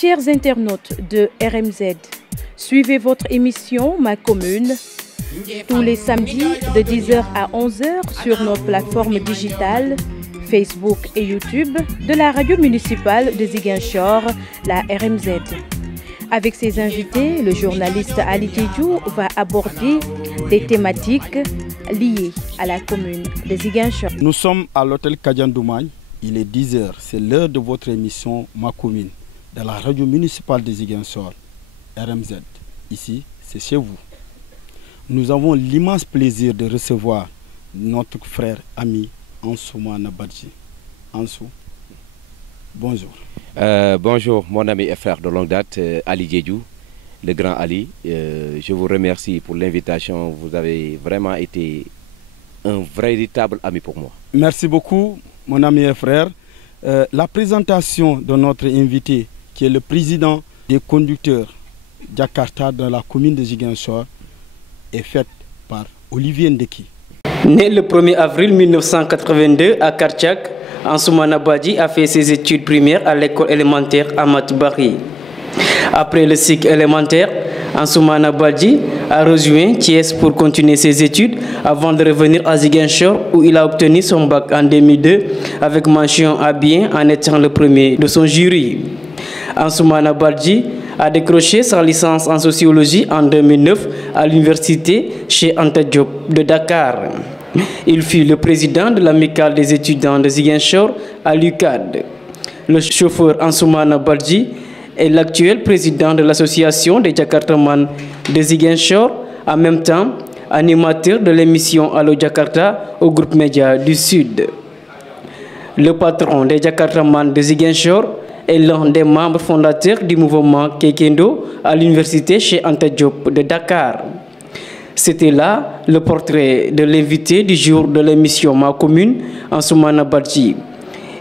Chers internautes de RMZ, suivez votre émission Ma Commune tous les samedis de 10h à 11h sur nos plateformes digitales Facebook et YouTube de la radio municipale de Ziguinchor, la RMZ. Avec ses invités, le journaliste Ali Djedjou va aborder des thématiques liées à la commune de Ziguinchor. Nous sommes à l'hôtel Kadiandoumagne, il est 10h, c'est l'heure de votre émission Ma Commune de la radio municipale de Ziguinchor, RMZ. Ici, c'est chez vous. Nous avons l'immense plaisir de recevoir notre frère ami Ansoumana Badji. Ansou, bonjour. Bonjour mon ami et frère de longue date, Ali Djedjou, le grand Ali. Je vous remercie pour l'invitation. Vous avez vraiment été un véritable ami pour moi. Merci beaucoup mon ami et frère. La présentation de notre invité, qui est le président des conducteurs Jakarta dans la commune de Ziguinchor, est faite par Olivier Ndeki. Né le 1er avril 1982 à Kartchak, Ansoumana Badji a fait ses études primaires à l'école élémentaire Amat Bari. Après le cycle élémentaire, Ansoumana Badji a rejoint Thiès pour continuer ses études avant de revenir à Ziguinchor où il a obtenu son bac en 2002 avec mention à bien en étant le premier de son jury. Ansoumana Badji a décroché sa licence en sociologie en 2009 à l'université Cheikh Anta Diop de Dakar. Il fut le président de l'amicale des étudiants de Ziguinchor à l'UCAD. Le chauffeur Ansoumana Badji est l'actuel président de l'association des Jakartaman de Ziguinchor, en même temps animateur de l'émission Allo Jakarta au groupe Média du Sud. Le patron des Jakartaman de Ziguinchor est l'un des membres fondateurs du mouvement Kekendo à l'université Cheikh Anta Diop de Dakar. C'était là le portrait de l'invité du jour de l'émission Ma Commune, Ansoumana Badji.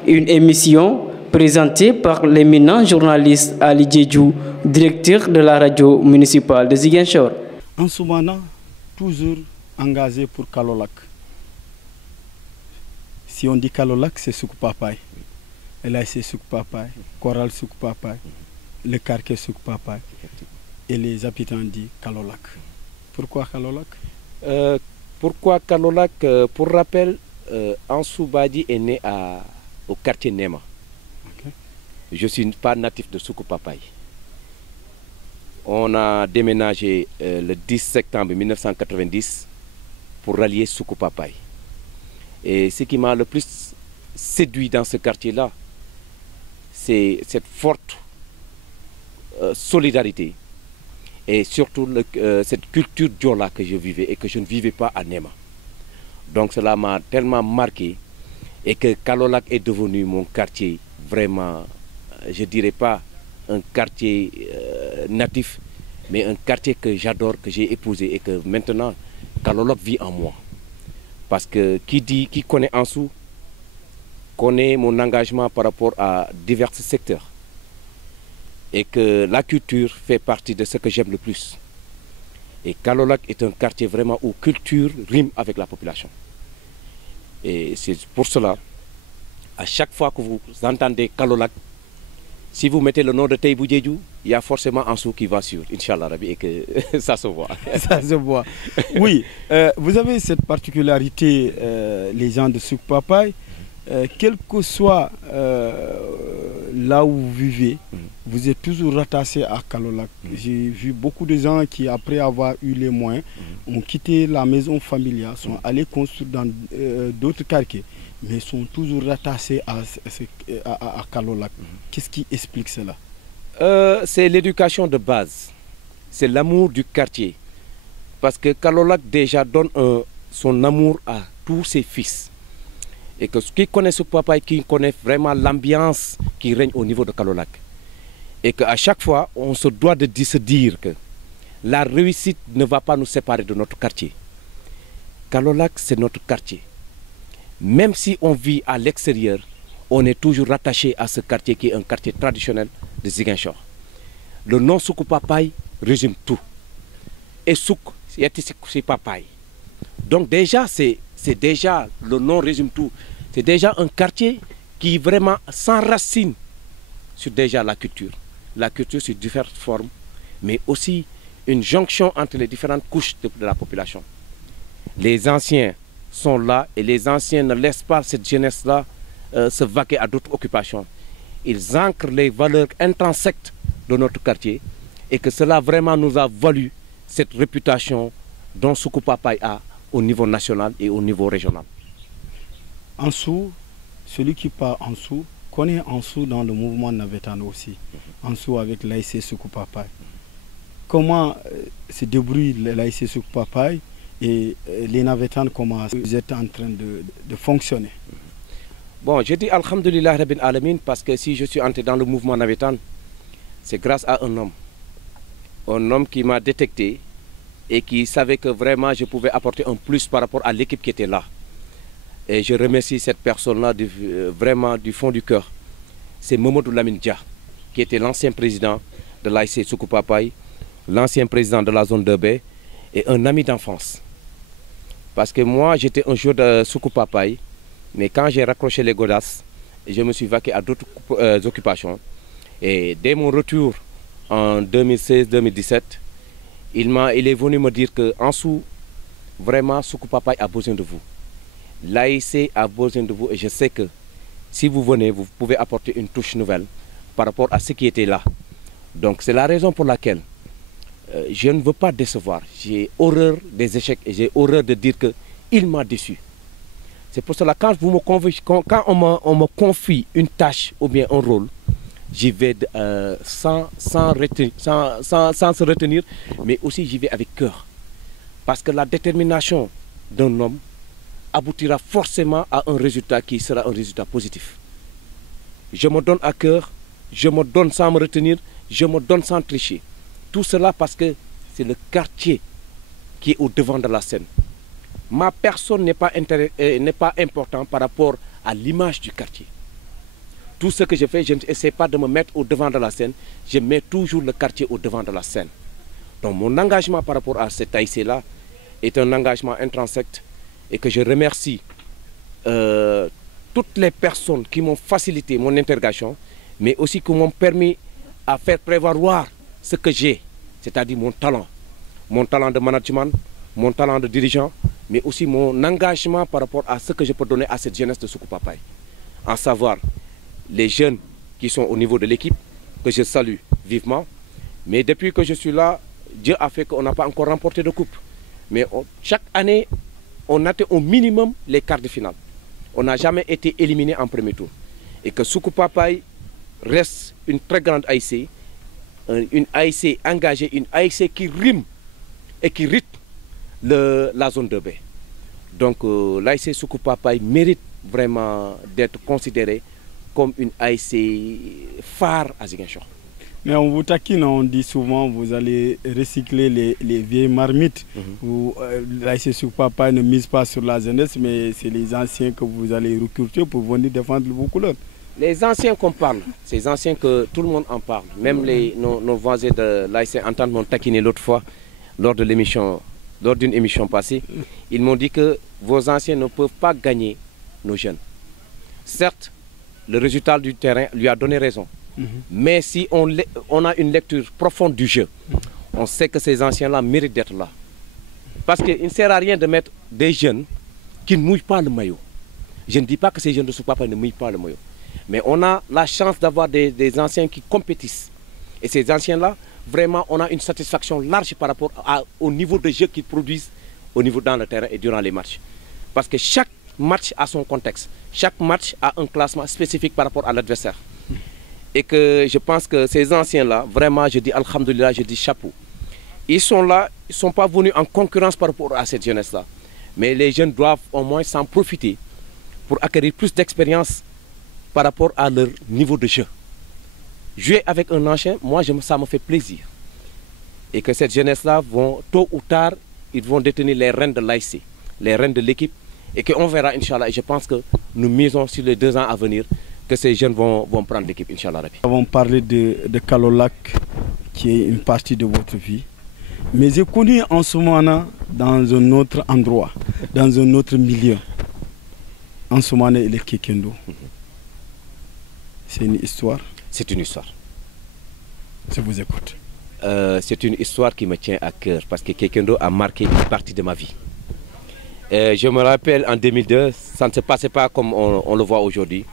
Une émission présentée par l'éminent journaliste Ali Djedjou, directeur de la radio municipale de Ziguinchor. Ansoumana, toujours engagé pour Kalolak. Si on dit Kalolak, c'est Soukoupapaye. LIC Soukoupapaye, Coral Soukoupapaye, le Karké Soukoupapaye. Et les habitants disent Kalolak. Pourquoi Kalolak? Pourquoi Kalolak? Pour rappel, Ansou Badji est né au quartier Nema. Okay. Je ne suis pas natif de Soukoupapaye. On a déménagé le 10 septembre 1990 pour rallier Soukoupapaye. Et ce qui m'a le plus séduit dans ce quartier-là, c'est cette forte solidarité et surtout cette culture diola que je vivais et que je ne vivais pas à Nema. Donc cela m'a tellement marqué et que Kalolak est devenu mon quartier vraiment, je ne dirais pas un quartier natif, mais un quartier que j'adore, que j'ai épousé et que maintenant Kalolak vit en moi. Parce que qui connaît Ansou connaît mon engagement par rapport à divers secteurs. Et que la culture fait partie de ce que j'aime le plus. Et Kalolak est un quartier vraiment où culture rime avec la population. Et c'est pour cela, à chaque fois que vous entendez Kalolak, si vous mettez le nom de Taïbou Djedjou, il y a forcément Ansou qui va sur, Inch'Allah Rabbi, et que ça se voit. Ça se voit. Oui, vous avez cette particularité, les gens de Soukoupapaye, quel que soit là où vous vivez, vous êtes toujours rattaché à Kalolak. J'ai vu beaucoup de gens qui, après avoir eu les moyens, ont quitté la maison familiale, sont allés construire dans d'autres quartiers, mais sont toujours rattachés à Kalolak. Qu'est-ce qui explique cela? C'est l'éducation de base. C'est l'amour du quartier. Parce que Kalolak déjà donne son amour à tous ses fils. Et que qui connaît ce papa, qui connaît vraiment l'ambiance qui règne au niveau de Kalolak. Et qu'à chaque fois, on se doit de se dire que la réussite ne va pas nous séparer de notre quartier. Kalolak, c'est notre quartier. Même si on vit à l'extérieur, on est toujours rattaché à ce quartier qui est un quartier traditionnel de Ziguinchor. Le nom Soukoupapaye résume tout. Et Souk, c'est Papaye. Donc déjà, le nom résume tout. C'est déjà un quartier qui vraiment s'enracine sur déjà la culture. la culture sur différentes formes, mais aussi une jonction entre les différentes couches de la population. Les anciens sont là et les anciens ne laissent pas cette jeunesse-là se vaquer à d'autres occupations. Ils ancrent les valeurs intrinsèques de notre quartier et que cela vraiment nous a valu cette réputation dont Soukou Papaye a au niveau national et au niveau régional. Ansou, celui qui parle Ansou, connaît Ansou dans le mouvement Navétane aussi. Ansou avec l'AIC Soukou Papaye. Comment se débrouille l'AIC Soukou Papaye et les Navétanes, comment vous êtes en train de fonctionner? Bon, je dis Alhamdulillah Rabbil Alamin parce que si je suis entré dans le mouvement Navétane, c'est grâce à un homme qui m'a détecté et qui savait que vraiment je pouvais apporter un plus par rapport à l'équipe qui était là. Et je remercie cette personne-là vraiment du fond du cœur. C'est Mamadou Lamine Dia, qui était l'ancien président de l'AIC Soukou Papaye, l'ancien président de la zone 2B et un ami d'enfance. Parce que moi, j'étais un joueur de Soukou Papaye, mais quand j'ai raccroché les godasses, je me suis vaqué à d'autres occupations. Et dès mon retour en 2016-2017, il est venu me dire que Ansou, vraiment, Soukou Papaye a besoin de vous. L'AIC a besoin de vous et je sais que si vous venez, vous pouvez apporter une touche nouvelle par rapport à ce qui était là. Donc c'est la raison pour laquelle je ne veux pas décevoir. J'ai horreur des échecs et j'ai horreur de dire qu'il m'a déçu. C'est pour cela que quand on me confie une tâche ou bien un rôle, j'y vais sans se retenir, mais aussi j'y vais avec cœur. Parce que la détermination d'un homme aboutira forcément à un résultat qui sera un résultat positif. Je me donne à cœur, je me donne sans me retenir, je me donne sans tricher. Tout cela parce que c'est le quartier qui est au devant de la scène. Ma personne n'est pas importante par rapport à l'image du quartier. Tout ce que je fais, je n'essaie pas de me mettre au devant de la scène, je mets toujours le quartier au devant de la scène. Donc mon engagement par rapport à cet AIC-là est un engagement intrinsèque et que je remercie toutes les personnes qui m'ont facilité mon intégration, mais aussi qui m'ont permis à faire prévaloir ce que j'ai, c'est-à-dire mon talent de management, mon talent de dirigeant, mais aussi mon engagement par rapport à ce que je peux donner à cette jeunesse de Soukou Papaye. En savoir les jeunes qui sont au niveau de l'équipe, que je salue vivement, mais depuis que je suis là, Dieu a fait qu'on n'a pas encore remporté de coupe. Mais chaque année, on atteint au minimum les quarts de finale. On n'a jamais été éliminé en premier tour. Et que Soukou Papaye reste une très grande AIC, une AIC engagée, une AIC qui rime et qui rythme la zone 2B. Donc l'AIC Soukou Papaye mérite vraiment d'être considérée comme une AIC phare à Ziguinchor. Mais on vous taquine, on dit souvent vous allez recycler les vieilles marmites. L'AIC Soukou Papaye ne mise pas sur la jeunesse, mais c'est les anciens que vous allez recruter pour venir défendre vos couleurs. Les anciens qu'on parle, ces anciens que tout le monde en parle, même nos voisins de l'AIC entendent m'ont taquiné l'autre fois lors d'une émission passée. Ils m'ont dit que vos anciens ne peuvent pas gagner nos jeunes. Certes, le résultat du terrain lui a donné raison. Mais si on a une lecture profonde du jeu, on sait que ces anciens-là méritent d'être là. Parce qu'il ne sert à rien de mettre des jeunes qui ne mouillent pas le maillot. Je ne dis pas que ces jeunes de Soukou Papaye ne mouillent pas le maillot. Mais on a la chance d'avoir des anciens qui compétissent. Et ces anciens-là, vraiment, on a une satisfaction large par rapport au niveau de jeu qu'ils produisent dans le terrain et durant les matchs. Parce que chaque match a son contexte. Chaque match a un classement spécifique par rapport à l'adversaire. Et que je pense que ces anciens-là, vraiment, je dis Alhamdulillah, je dis chapeau. Ils sont là, ils ne sont pas venus en concurrence par rapport à cette jeunesse-là. Mais les jeunes doivent au moins s'en profiter pour acquérir plus d'expérience par rapport à leur niveau de jeu. Jouer avec un ancien, moi, ça me fait plaisir. Et que cette jeunesse-là, tôt ou tard, ils vont détenir les rênes de l'AIC, les rênes de l'équipe, et qu'on verra, Inch'Allah, et je pense que nous misons sur les 2 ans à venir, que ces jeunes vont prendre l'équipe, Inch'Allah. Nous avons parlé de Kalolak, qui est une partie de votre vie. Mais j'ai connu en ce moment dans un autre endroit, dans un autre milieu. En ce moment, il est Kekendo. C'est une histoire. C'est une histoire. Je vous écoute. C'est une histoire qui me tient à cœur parce que Kekendo a marqué une partie de ma vie. Je me rappelle en 2002, ça ne se passait pas comme on le voit aujourd'hui,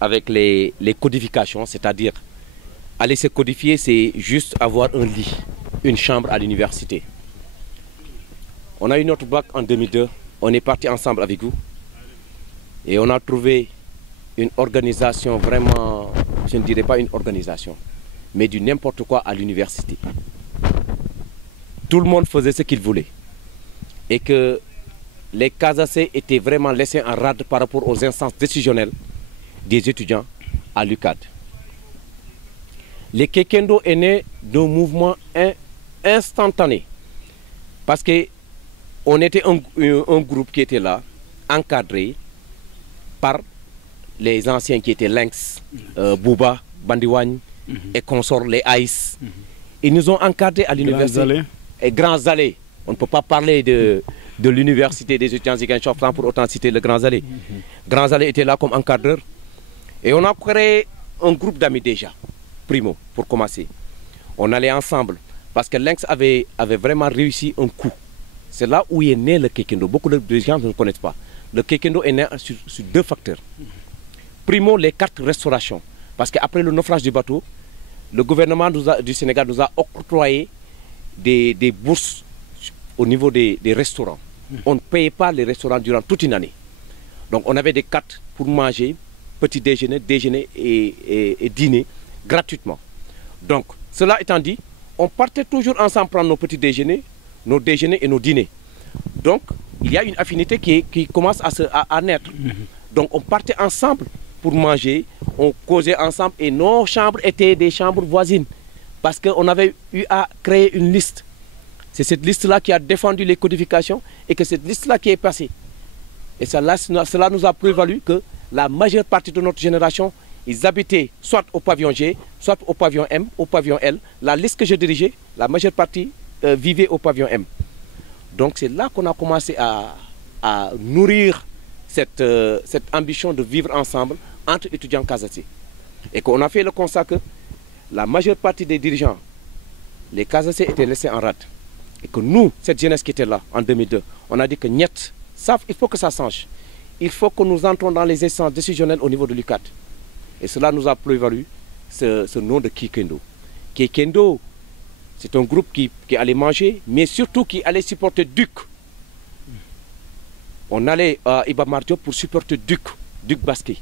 avec les codifications, c'est-à-dire aller se codifier, c'est juste avoir un lit, une chambre à l'université. On a eu notre bac en 2002, on est parti ensemble avec vous et on a trouvé une organisation vraiment, je ne dirais pas une organisation, mais du n'importe quoi à l'université. Tout le monde faisait ce qu'il voulait et que les Casacés étaient vraiment laissés en rade par rapport aux instances décisionnelles des étudiants à l'UCAD. Le Kekendo est né d'un mouvement instantané parce qu'on était un groupe qui était là, encadré par les anciens qui étaient Lynx, Bouba, Bandiwagne et consorts, les Aïs. Ils nous ont encadrés à l'université. Et Grands Allées. On ne peut pas parler de l'université des étudiants Ziguinchor sans pour autant citer le Grands Allées. Grands Allées était là comme encadreur. Et on a créé un groupe d'amis déjà, primo, pour commencer. On allait ensemble parce que Lynx avait vraiment réussi un coup. C'est là où est né le Kekendo. Beaucoup de gens ne le connaissent pas. Le Kekendo est né sur deux facteurs. Primo, les cartes restauration. Parce qu'après le naufrage du bateau, le gouvernement du Sénégal nous a octroyé des bourses au niveau des restaurants. On ne payait pas les restaurants durant toute une année. Donc on avait des cartes pour manger, petit déjeuner, déjeuner et dîner gratuitement. Donc cela étant dit, on partait toujours ensemble prendre nos petits déjeuners, nos déjeuners et nos dîners. Donc il y a une affinité qui commence à naître. Donc on partait ensemble pour manger, on causait ensemble et nos chambres étaient des chambres voisines. Parce qu'on avait eu à créer une liste. C'est cette liste-là qui a défendu les codifications et que cette liste-là qui est passée. Et cela nous a prévalu que la majeure partie de notre génération, ils habitaient soit au pavillon G, soit au pavillon M, au pavillon L. La liste que je dirigeais, la majeure partie vivait au pavillon M. Donc c'est là qu'on a commencé à nourrir cette ambition de vivre ensemble entre étudiants Casacés. Et qu'on a fait le constat que la majeure partie des dirigeants, les Casacés étaient laissés en rade. Et que nous, cette jeunesse qui était là en 2002, on a dit que niet, il faut que ça change. Il faut que nous entrons dans les instances décisionnelles au niveau de l'UCAD. Et cela nous a prévalu ce nom de Kekendo. Kekendo, c'est un groupe qui allait manger, mais surtout qui allait supporter Duc. On allait à Iba Mar Diop pour supporter Duc Basquet.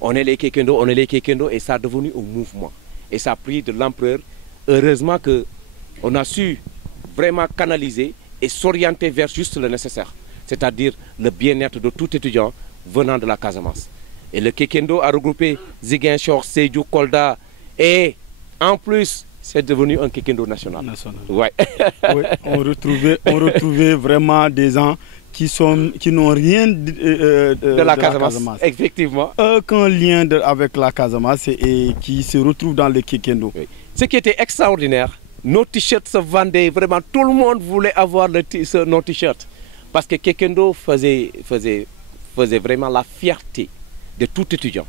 On est les Kekendo et ça a devenu un mouvement. Et ça a pris de l'ampleur. Heureusement qu'on a su vraiment canaliser et s'orienter vers juste le nécessaire. C'est-à-dire le bien-être de tout étudiant venant de la Casamance. Et le Kekendo a regroupé Ziguinchor, Sédhiou, Kolda et en plus c'est devenu un Kekendo national. Ouais. Oui, on retrouvait vraiment des gens qui n'ont rien de la Casamance. Effectivement. Aucun lien avec la Casamance et qui se retrouvent dans le Kekendo. Oui. Ce qui était extraordinaire, nos t-shirts se vendaient, vraiment tout le monde voulait avoir nos t-shirts. Parce que Kekendo faisait vraiment la fierté de tout étudiant.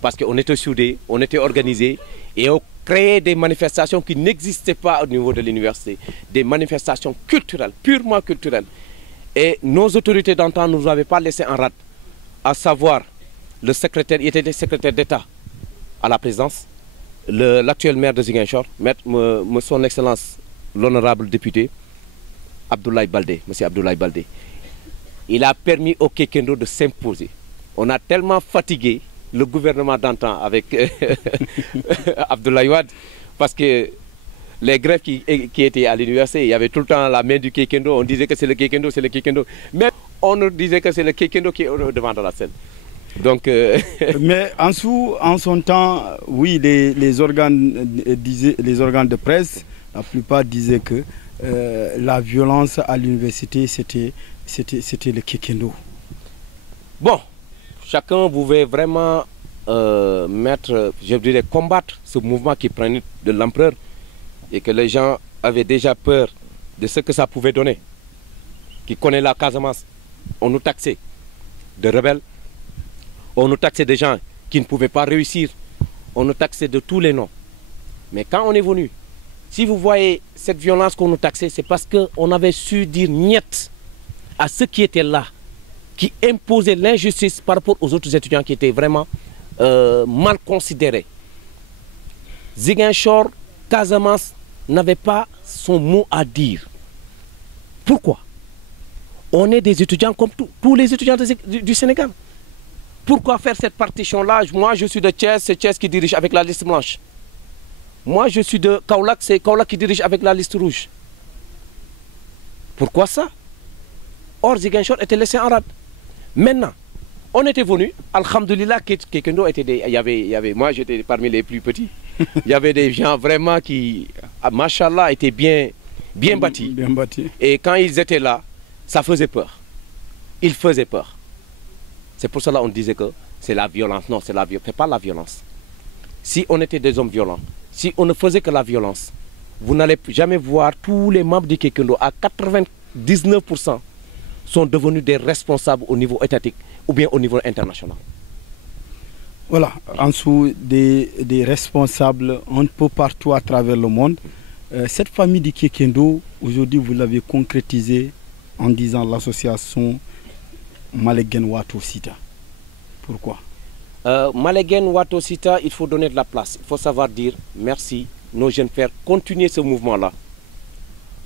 Parce qu'on était soudés, on était organisés et on créait des manifestations qui n'existaient pas au niveau de l'université. Des manifestations culturelles, purement culturelles. Et nos autorités d'antan ne nous avaient pas laissé en rade. À savoir, le secrétaire, il était secrétaire d'État à la présidence, l'actuel maire de Ziguinchor, son excellence, l'honorable député, Abdoulaye Baldé, monsieur Abdoulaye Baldé. Il a permis au Kekendo de s'imposer. On a tellement fatigué le gouvernement d'antan avec Abdoulaye Wade, parce que les grèves qui étaient à l'université, il y avait tout le temps la main du Kekendo, on disait que c'est le Kekendo, c'est le Kekendo. Mais on nous disait que c'est le Kekendo qui est au devant de la scène. Donc, Mais en son temps, oui, les organes de presse, la plupart disaient que la violence à l'université, c'était le Kekendo. Bon, chacun pouvait vraiment combattre ce mouvement qui prenait de l'ampleur et que les gens avaient déjà peur de ce que ça pouvait donner. Qui connaît la Casamance, on nous taxait de rebelles, on nous taxait de gens qui ne pouvaient pas réussir, on nous taxait de tous les noms. Mais quand on est venu, si vous voyez cette violence qu'on nous taxait, c'est parce qu'on avait su dire niet à ceux qui étaient là, qui imposaient l'injustice par rapport aux autres étudiants qui étaient vraiment mal considérés. Ziguinchor, Casamance n'avait pas son mot à dire. Pourquoi? On est des étudiants comme tous les étudiants du Sénégal. Pourquoi faire cette partition-là? Moi, je suis de Thiès, c'est Thiès qui dirige avec la liste blanche. Moi, je suis de Kaolack, c'est Kaolack qui dirige avec la liste rouge. Pourquoi ça? Or, Ziguinchor était laissé en rade. Maintenant, on était venu, alhamdoulilah, Kekendo était il y avait, moi j'étais parmi les plus petits. Il y avait des gens vraiment qui, machallah, étaient bien bâtis. Bien bâtis. Et quand ils étaient là, ça faisait peur. Ils faisaient peur. C'est pour cela qu'on disait que c'est la violence. Non, c'est pas la violence. Si on était des hommes violents, si on ne faisait que la violence, vous n'allez jamais voir tous les membres du Kekendo, à 99%, sont devenus des responsables au niveau étatique ou bien au niveau international. Voilà, en dessous des responsables un peu partout à travers le monde. Cette famille du Kekendo, aujourd'hui, vous l'avez concrétisée en disant l'association Malegen Wato Sita. Pourquoi? Malegen Wato Sita, il faut donner de la place. Il faut savoir dire merci, nos jeunes frères, continuer ce mouvement-là.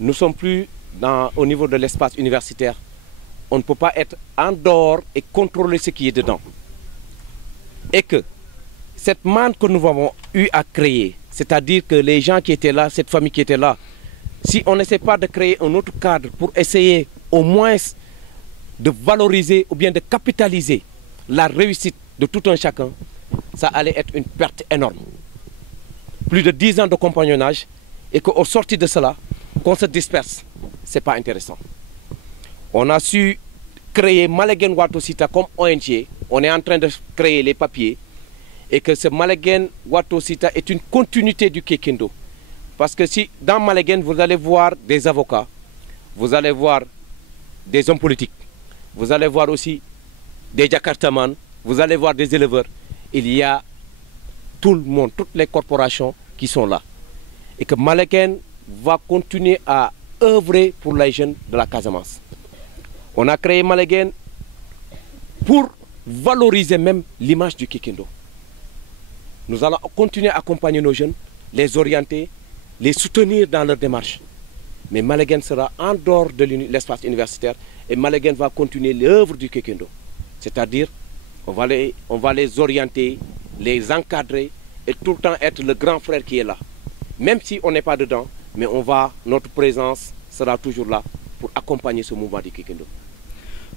Nous ne sommes plus au niveau de l'espace universitaire. On ne peut pas être en dehors et contrôler ce qui est dedans. Et que cette manne que nous avons eu à créer, c'est-à-dire que les gens qui étaient là, cette famille qui était là, si on n'essaie pas de créer un autre cadre pour essayer au moins de valoriser ou bien de capitaliser la réussite de tout un chacun, ça allait être une perte énorme. Plus de 10 ans de compagnonnage et qu'au sortir de cela, qu'on se disperse, ce n'est pas intéressant. On a su créer Malegen Wato Sita comme ONG. On est en train de créer les papiers. Et que ce Malegen Wato Sita est une continuité du Kekendo. Parce que si dans Malegen, vous allez voir des avocats, vous allez voir des hommes politiques, vous allez voir aussi des Jakartaman, vous allez voir des éleveurs. Il y a tout le monde, toutes les corporations qui sont là. Et que Malegen va continuer à œuvrer pour les jeunes de la Casamance. On a créé Malegen pour valoriser même l'image du Kekendo. Nous allons continuer à accompagner nos jeunes, les orienter, les soutenir dans leur démarche. Mais Malegen sera en dehors de l'espace universitaire et Malegen va continuer l'œuvre du Kekendo. C'est-à-dire, on va les orienter, les encadrer et tout le temps être le grand frère qui est là. Même si on n'est pas dedans, mais notre présence sera toujours là pour accompagner ce mouvement du Kekendo.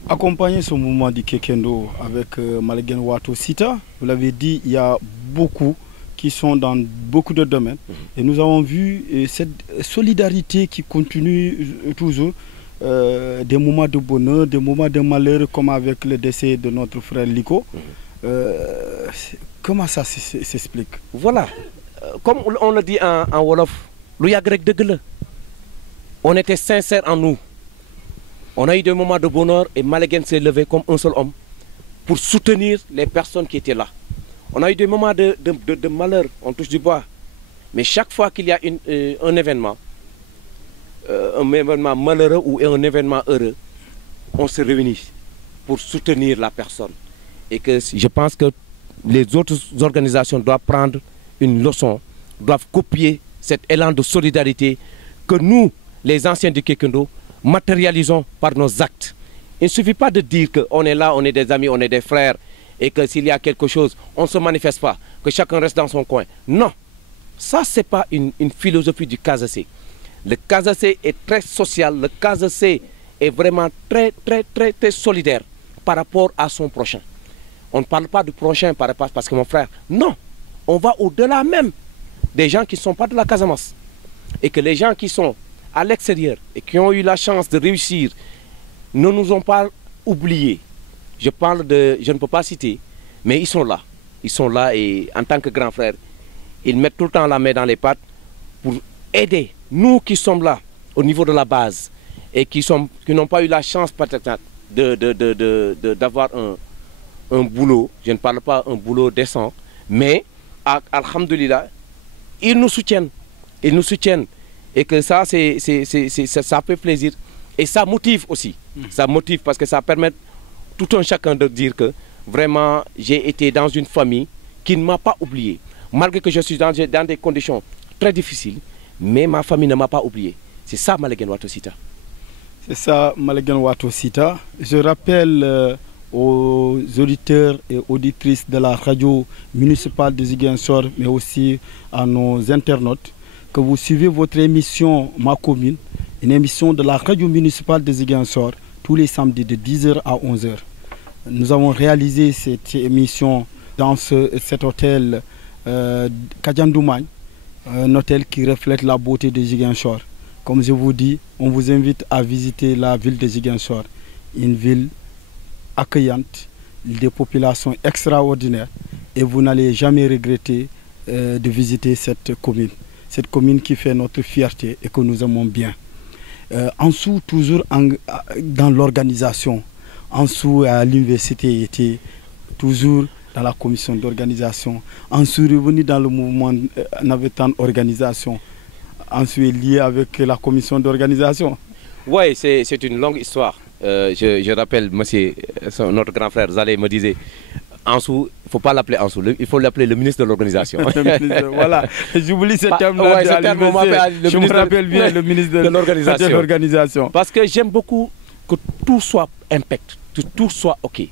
Accompagner ce mouvement du Kekendo avec Malegen Wato Sita, vous l'avez dit, il y a beaucoup qui sont dans beaucoup de domaines. Et nous avons vu cette solidarité qui continue toujours, des moments de bonheur, des moments de malheur, comme avec le décès de notre frère Liko. Comment ça s'explique? Voilà, comme on le dit en Wolof, on était sincères en nous. On a eu des moments de bonheur et Malegen s'est levé comme un seul homme pour soutenir les personnes qui étaient là. On a eu des moments de malheur, on touche du bois. Mais chaque fois qu'il y a un événement malheureux ou un événement heureux, on se réunit pour soutenir la personne. Et que je pense que les autres organisations doivent prendre une leçon, doivent copier cet élan de solidarité que nous, les anciens du Kekendo, matérialisons par nos actes. Il ne suffit pas de dire qu'on est là, on est des amis, on est des frères, et que s'il y a quelque chose, on ne se manifeste pas, que chacun reste dans son coin. Non, ça ce n'est pas une philosophie du Casacé. Le Casacé est très social, le Casacé est vraiment très solidaire par rapport à son prochain. On ne parle pas du prochain parce que mon frère, non, on va au-delà même des gens qui ne sont pas de la Casamance. Et que les gens qui sont à l'extérieur et qui ont eu la chance de réussir ne nous ont pas oubliés. Je ne peux pas citer, mais ils sont là. Ils sont là et en tant que grands frères, ils mettent tout le temps la main dans les pattes pour aider nous qui sommes là au niveau de la base et qui n'ont pas eu la chance peut-être d'avoir un boulot. Je ne parle pas un boulot décent, mais alhamdoulilah, ils nous soutiennent. Ils nous soutiennent. Et que ça, ça fait plaisir. Et ça motive aussi. Ça motive parce que ça permet tout un chacun de dire que vraiment, j'ai été dans une famille qui ne m'a pas oublié. Malgré que je suis dans des conditions très difficiles, mais ma famille ne m'a pas oublié. C'est ça, Malegen Watosita. C'est ça, Malegen Watosita. Je rappelle aux auditeurs et auditrices de la radio municipale de Ziguinchor, mais aussi à nos internautes, que vous suivez votre émission Ma Commune, une émission de la radio municipale de Ziguinchor, tous les samedis de 10h à 11h. Nous avons réalisé cette émission dans cet hôtel Kadjandoumagne, un hôtel qui reflète la beauté de Ziguinchor. Comme je vous dis, on vous invite à visiter la ville de Ziguinchor, une ville accueillante, des populations extraordinaires, et vous n'allez jamais regretter de visiter cette commune qui fait notre fierté et que nous aimons bien. En dessous, toujours dans l'organisation, en dessous à l'université était toujours dans la commission d'organisation, en dessous revenu dans le mouvement Navetan Organisation, ensuite lié avec la commission d'organisation. Oui, c'est une longue histoire. Je rappelle, monsieur, notre grand frère Zalé me disait, Ansou, il ne faut pas l'appeler Ansou, il faut l'appeler le ministre de l'organisation. Voilà, j'oublie ce terme-là. Je me rappelle bien le ministre de l'organisation. Parce que j'aime beaucoup que tout soit impact, que tout soit OK.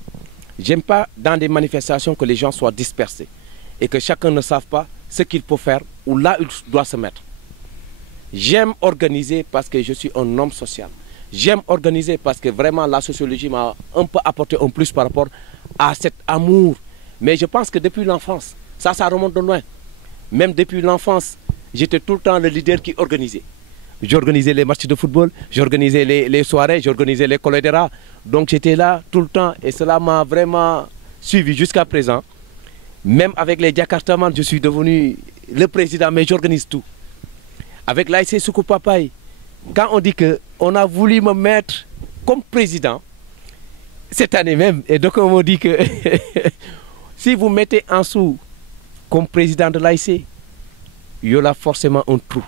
J'aime pas dans des manifestations que les gens soient dispersés et que chacun ne sache pas ce qu'il peut faire ou là où il doit se mettre. J'aime organiser parce que je suis un homme social. J'aime organiser parce que vraiment la sociologie m'a un peu apporté un plus par rapport à cet amour. Mais je pense que depuis l'enfance, ça remonte de loin. Même depuis l'enfance, j'étais tout le temps le leader qui organisait. J'organisais les matchs de football, j'organisais les soirées, j'organisais les collédéras. Donc j'étais là tout le temps et cela m'a vraiment suivi jusqu'à présent. Même avec les Djakartaman, je suis devenu le président, mais j'organise tout. Avec l'AIC Soukou Papaye, quand on dit qu'on a voulu me mettre comme président, cette année même, et donc on me dit que si vous mettez Ansou comme président de l'AIC, il y aura forcément un trou.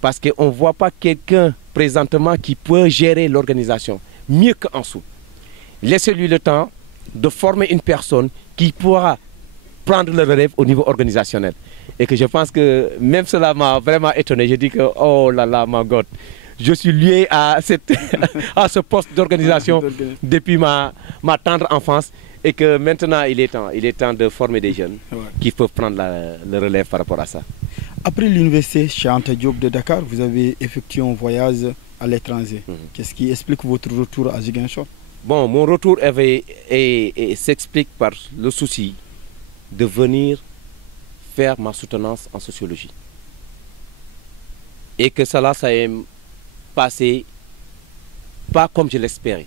Parce qu'on ne voit pas quelqu'un présentement qui peut gérer l'organisation mieux qu'Ansou. Laissez-lui le temps de former une personne qui pourra prendre le relève au niveau organisationnel. Et que je pense que même cela m'a vraiment étonné. Je dis que, oh là là, my God, je suis lié à ce poste d'organisation depuis ma tendre enfance. Et que maintenant, il est temps de former des jeunes qui peuvent prendre le relève par rapport à ça. Après l'université chez Anta Diop de Dakar, vous avez effectué un voyage à l'étranger. Qu'est-ce qui explique votre retour à Ziguinchor? Bon, mon retour s'explique par le souci de venir faire ma soutenance en sociologie. Et que cela, ça est passé pas comme je l'espérais.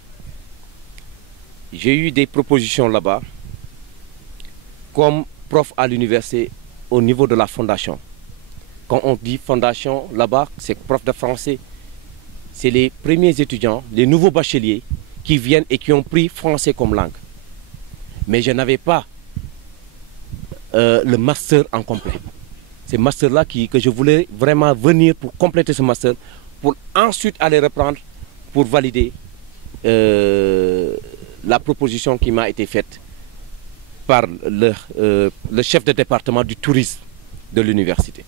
J'ai eu des propositions là-bas, comme prof à l'université au niveau de la fondation. Quand on dit fondation là-bas, c'est prof de français. C'est les premiers étudiants, les nouveaux bacheliers qui viennent et qui ont pris français comme langue. Mais je n'avais pas le master en complet. C'est master-là que je voulais vraiment venir pour compléter ce master, pour ensuite aller reprendre pour valider la proposition qui m'a été faite par le chef de département du tourisme de l'université.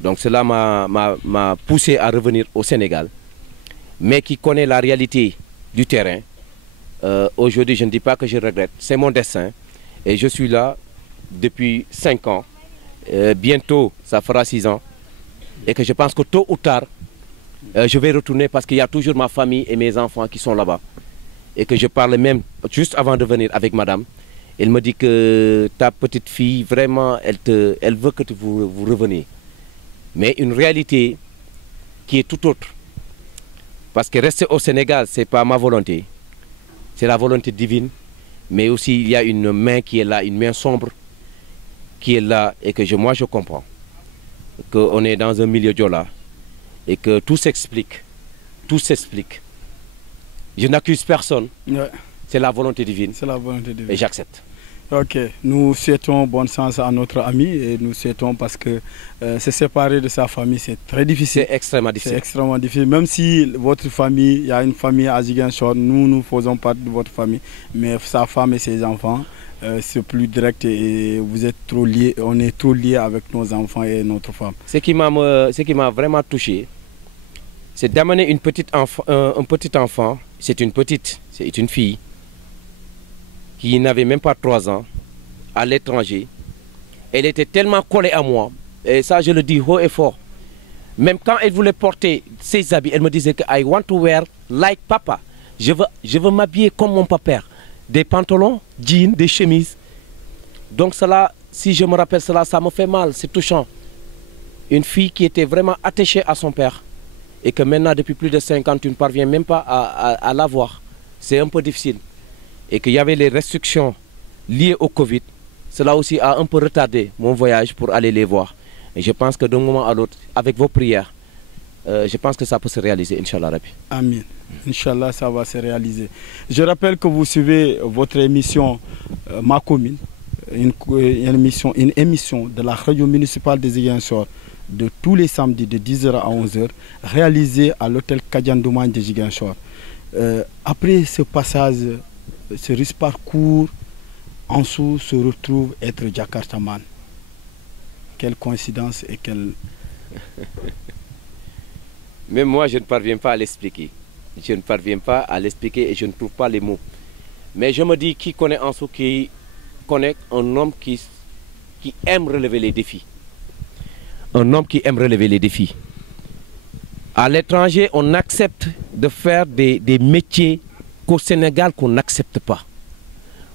Donc cela m'a poussé à revenir au Sénégal, mais qui connaît la réalité du terrain. Aujourd'hui, je ne dis pas que je regrette, c'est mon destin. Et je suis là depuis 5 ans. Bientôt, ça fera 6 ans. Et que je pense que tôt ou tard, je vais retourner parce qu'il y a toujours ma famille et mes enfants qui sont là-bas. Et que je parle même, juste avant de venir avec madame, elle me dit que ta petite fille, vraiment, elle veut que vous reveniez. Mais une réalité qui est tout autre. Parce que rester au Sénégal, ce n'est pas ma volonté. C'est la volonté divine. Mais aussi, il y a une main qui est là, une main sombre qui est là et que moi, je comprends. Qu'on est dans un milieu diola et que tout s'explique. Tout s'explique. Je n'accuse personne. Ouais. C'est la volonté divine. C'est la volonté divine. Et j'accepte. Ok, nous souhaitons bonne chance à notre ami et nous souhaitons parce que se séparer de sa famille, c'est très difficile. C'est extrêmement difficile. C'est extrêmement difficile. Même si votre famille, il y a une famille à Ziguinchor, nous faisons partie de votre famille, mais sa femme et ses enfants, c'est plus direct et vous êtes trop liés, on est trop liés avec nos enfants et notre femme. Ce qui m'a vraiment touché, c'est d'amener un petit enfant, c'est une fille, qui n'avait même pas 3 ans, à l'étranger. Elle était tellement collée à moi, et ça je le dis haut et fort. Même quand elle voulait porter ses habits, elle me disait que I want to wear like papa. Je veux m'habiller comme mon papa. Des pantalons, jeans, des chemises. Donc cela, si je me rappelle cela, ça me fait mal, c'est touchant. Une fille qui était vraiment attachée à son père et que maintenant, depuis plus de 5 ans, tu ne parviens même pas à la voir. C'est un peu difficile. Et qu'il y avait les restrictions liées au Covid. Cela aussi a un peu retardé mon voyage pour aller les voir. Et je pense que d'un moment à l'autre, avec vos prières, je pense que ça peut se réaliser, Inch'Allah Rabbi. Amen. Inch'Allah, ça va se réaliser. Je rappelle que vous suivez votre émission Ma Commune, une émission de la radio municipale de Ziguinchor de tous les samedis de 10h à 11h, réalisée à l'hôtel Kadiandouman de Ziguinchor. Après ce passage, ce riche parcours, Ansou se retrouve être Jakartaman. Quelle coïncidence et quelle... Même moi, je ne parviens pas à l'expliquer. Je ne parviens pas à l'expliquer et je ne trouve pas les mots. Mais je me dis, qui connaît Ansou, qui connaît un homme qui aime relever les défis. Un homme qui aime relever les défis. À l'étranger, on accepte de faire des métiers qu'au Sénégal, qu'on n'accepte pas.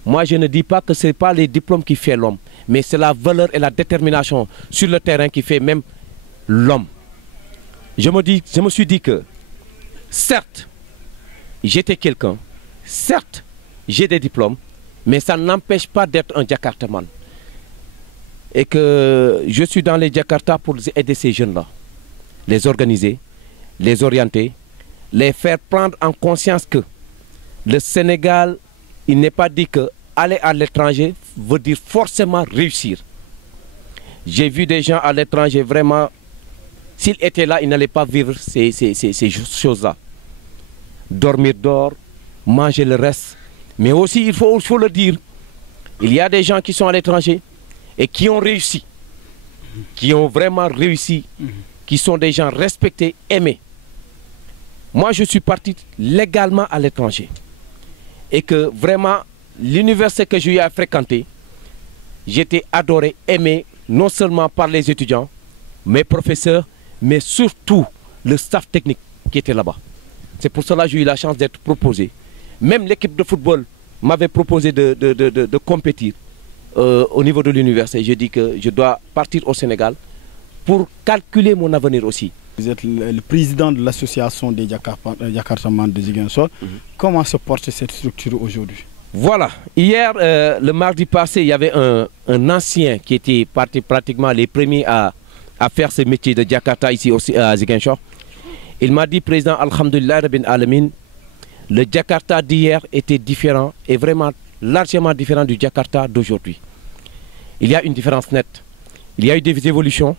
Moi, je ne dis pas que ce n'est pas les diplômes qui font l'homme, mais c'est la valeur et la détermination sur le terrain qui fait même l'homme. Je me suis dit que, certes, j'étais quelqu'un, certes, j'ai des diplômes, mais ça n'empêche pas d'être un Jakartaman. Et que je suis dans les Jakarta pour aider ces jeunes-là, les organiser, les orienter, les faire prendre en conscience que le Sénégal, il n'est pas dit que aller à l'étranger veut dire forcément réussir. J'ai vu des gens à l'étranger vraiment, s'ils étaient là, ils n'allaient pas vivre ces choses-là. Dormir dehors, manger le reste. Mais aussi, il faut le dire, il y a des gens qui sont à l'étranger et qui ont réussi, qui ont vraiment réussi, qui sont des gens respectés, aimés. Moi, je suis parti légalement à l'étranger. Et que vraiment, l'université que j'ai eu à fréquenter, j'étais adoré, aimé, non seulement par les étudiants, mes professeurs, mais surtout le staff technique qui était là-bas. C'est pour cela que j'ai eu la chance d'être proposé. Même l'équipe de football m'avait proposé de compétir au niveau de l'université. Je dis que je dois partir au Sénégal pour calculer mon avenir aussi. Vous êtes le président de l'association des Jakartaman de Ziguinchor. Comment se porte cette structure aujourd'hui? Voilà. Hier, le mardi passé, il y avait un ancien qui était parti pratiquement les premiers à faire ce métier de Jakarta ici aussi à Ziguinchor. Il m'a dit, président, Alhamdulillah Rabbil Alamin, le Jakarta d'hier était différent et vraiment largement différent du Jakarta d'aujourd'hui. Il y a une différence nette. Il y a eu des évolutions.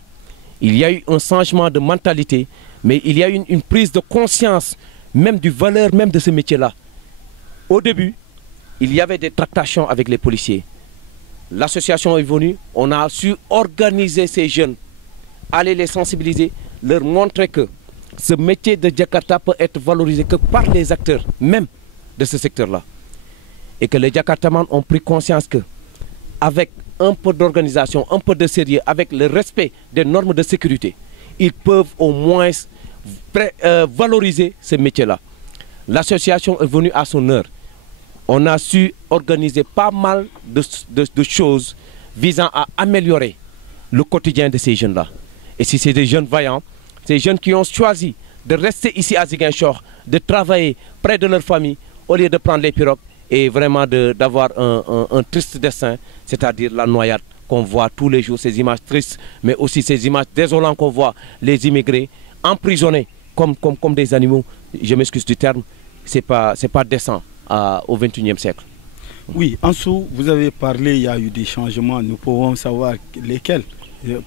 Il y a eu un changement de mentalité, mais il y a eu une prise de conscience même du valeur même de ce métier-là. Au début, il y avait des tractations avec les policiers. L'association est venue, on a su organiser ces jeunes, aller les sensibiliser, leur montrer que ce métier de Jakarta peut être valorisé que par les acteurs même de ce secteur-là. Et que les Jakartamans ont pris conscience que, avec un peu d'organisation, un peu de sérieux, avec le respect des normes de sécurité, ils peuvent au moins valoriser ce métier-là. L'association est venue à son heure. On a su organiser pas mal de choses visant à améliorer le quotidien de ces jeunes-là. Et si c'est des jeunes vaillants, ces jeunes qui ont choisi de rester ici à Ziguinchor, de travailler près de leur famille, au lieu de prendre les pirogues, et vraiment d'avoir un triste destin, c'est-à-dire la noyade qu'on voit tous les jours, ces images tristes, mais aussi ces images désolantes qu'on voit, les immigrés emprisonnés comme des animaux. Je m'excuse du terme, c'est pas décent au XXIe siècle. Oui, Ansou, vous avez parlé, il y a eu des changements, nous pouvons savoir lesquels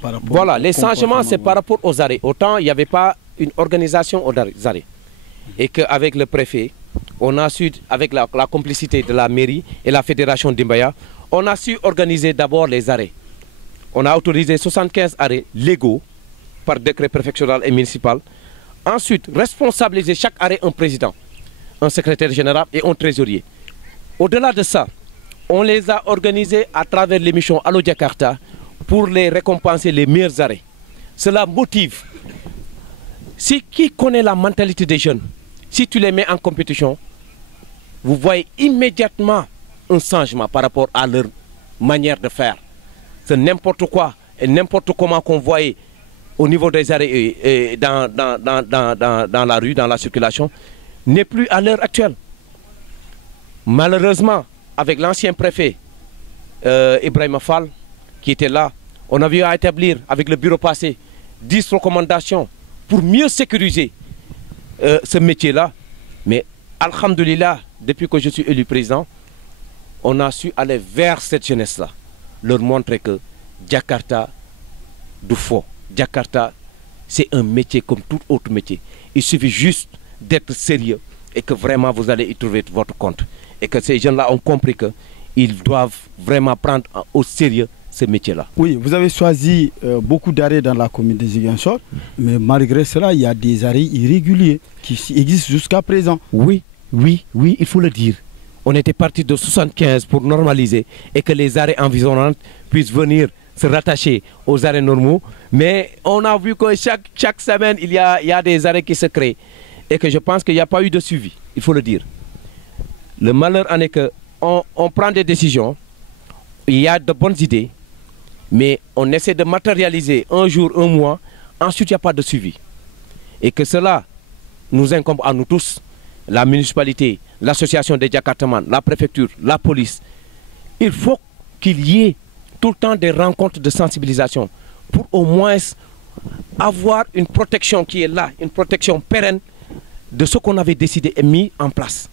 par rapport Voilà, les changements, c'est par rapport aux arrêts. Autant il n'y avait pas une organisation aux arrêts. Et qu'avec le préfet, on a su, avec la complicité de la mairie et la fédération d'Imbaya, on a su organiser d'abord les arrêts. On a autorisé 75 arrêts légaux par décret préfectoral et municipal. Ensuite, responsabiliser chaque arrêt un président, un secrétaire général et un trésorier. Au-delà de ça, on les a organisés à travers l'émission Allo Jakarta pour les récompenser les meilleurs arrêts. Cela motive. Si qui connaît la mentalité des jeunes, si tu les mets en compétition, vous voyez immédiatement un changement par rapport à leur manière de faire. C'est n'importe quoi et n'importe comment qu'on voyait au niveau des arrêts et dans la rue, dans la circulation, n'est plus à l'heure actuelle. Malheureusement, avec l'ancien préfet Ibrahim Fall, qui était là, on avait à établir avec le bureau passé 10 recommandations pour mieux sécuriser ce métier-là. Mais alhamdoulilah, depuis que je suis élu président, on a su aller vers cette jeunesse-là, leur montrer que Jakarta du faux. Jakarta, c'est un métier comme tout autre métier. Il suffit juste d'être sérieux et que vraiment vous allez y trouver votre compte. Et que ces jeunes-là ont compris qu'ils doivent vraiment prendre au sérieux ce métier-là. Oui, vous avez choisi beaucoup d'arrêts dans la commune de Ziguinchor, mais malgré cela, il y a des arrêts irréguliers qui existent jusqu'à présent. Oui, oui, oui, il faut le dire. On était parti de 75 pour normaliser et que les arrêts environnants puissent venir se rattacher aux arrêts normaux. Mais on a vu que chaque semaine, il y a des arrêts qui se créent. Et que je pense qu'il n'y a pas eu de suivi, il faut le dire. Le malheur en est qu'on prend des décisions, il y a de bonnes idées, mais on essaie de matérialiser un jour, un mois, ensuite il n'y a pas de suivi. Et que cela nous incombe à nous tous, la municipalité, l'association des Jakartaman, la préfecture, la police. Il faut qu'il y ait tout le temps des rencontres de sensibilisation pour au moins avoir une protection qui est là, une protection pérenne de ce qu'on avait décidé et mis en place.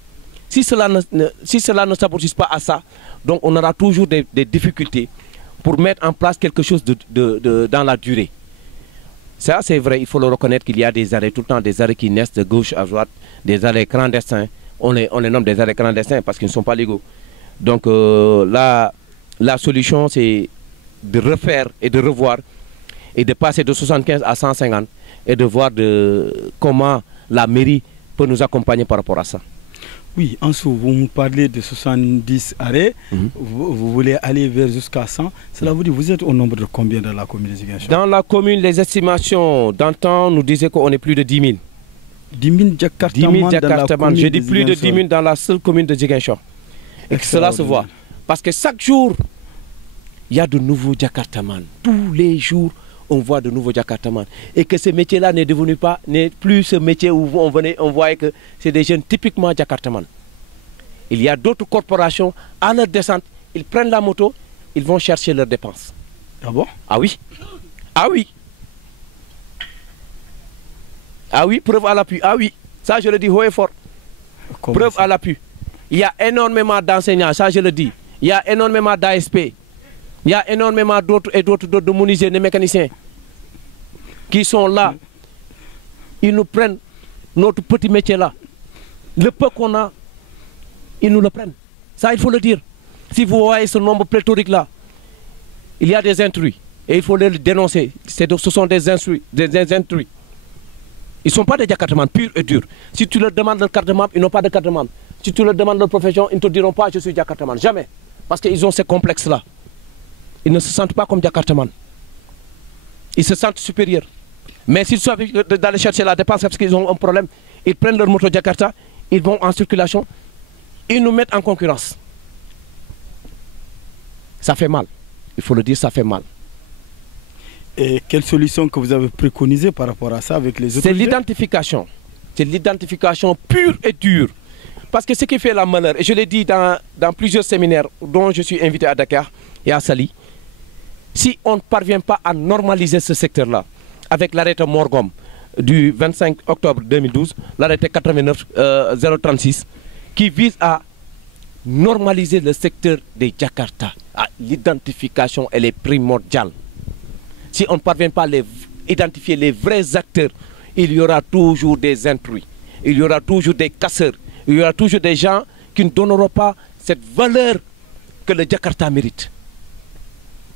Si cela ne s'aboutit pas à ça, donc on aura toujours des difficultés pour mettre en place quelque chose dans la durée. Ça, c'est vrai, il faut le reconnaître qu'il y a des arrêts, tout le temps des arrêts qui naissent de gauche à droite, des arrêts clandestins. On les nomme des arrêts clandestins parce qu'ils ne sont pas légaux. Donc la solution, c'est de refaire et de revoir et de passer de 75 à 150 et de voir comment la mairie peut nous accompagner par rapport à ça. Oui, Ansou, vous me parlez de 70 arrêts, vous voulez aller vers jusqu'à 100. Cela vous dit, vous êtes au nombre de combien dans la commune de Ziguinchor? Dans la commune, les estimations d'antan nous disaient qu'on est plus de 10 000. 10 000 Jakartaman. Je dis plus de 10 000 dans la seule commune de Ziguinchor. Et que cela se voit. Parce que chaque jour, il y a de nouveaux Jakartaman. Tous les jours, on voit de nouveaux Jakartaman. Et que ce métier-là n'est plus ce métier où on voyait que c'est des jeunes typiquement Jakartaman. Il y a d'autres corporations, à leur descente, ils prennent la moto, ils vont chercher leurs dépenses. Ah bon? Ah oui. Ah oui. Ah oui, preuve à l'appui. Ah oui, ça je le dis haut et fort. Preuve à l'appui. Il y a énormément d'enseignants, ça je le dis. Il y a énormément d'ASP. Il y a énormément d'autres de menuisiers, de mécaniciens qui sont là. Ils nous prennent notre petit métier là. Le peu qu'on a, ils nous le prennent. Ça, il faut le dire. Si vous voyez ce nombre pléthorique là, il y a des intrus. Et il faut les dénoncer. Ce sont des intrus. Ils ne sont pas des Jakartaman purs et durs. Si tu leur demandes leur carte de membre, ils n'ont pas de carte de membre. Si tu leur demandes leur profession, ils ne te diront pas je suis Jakartaman. Jamais. Parce qu'ils ont ces complexes-là. Ils ne se sentent pas comme Jakartaman. Ils se sentent supérieurs. Mais s'ils sont d'aller chercher la dépense parce qu'ils ont un problème, ils prennent leur moto Jakarta, ils vont en circulation, ils nous mettent en concurrence. Ça fait mal. Il faut le dire, ça fait mal. Et quelle solution que vous avez préconisée par rapport à ça avec les autres? C'est l'identification. C'est l'identification pure et dure. Parce que ce qui fait la malheur, et je l'ai dit dans plusieurs séminaires dont je suis invité à Dakar et à Sali, si on ne parvient pas à normaliser ce secteur-là, avec l'arrêté Morgom du 25 octobre 2012, l'arrêté 89 036, qui vise à normaliser le secteur des Jakarta. L'identification, elle est primordiale. Si on ne parvient pas à identifier les vrais acteurs, il y aura toujours des intrus, il y aura toujours des casseurs, il y aura toujours des gens qui ne donneront pas cette valeur que le Jakarta mérite.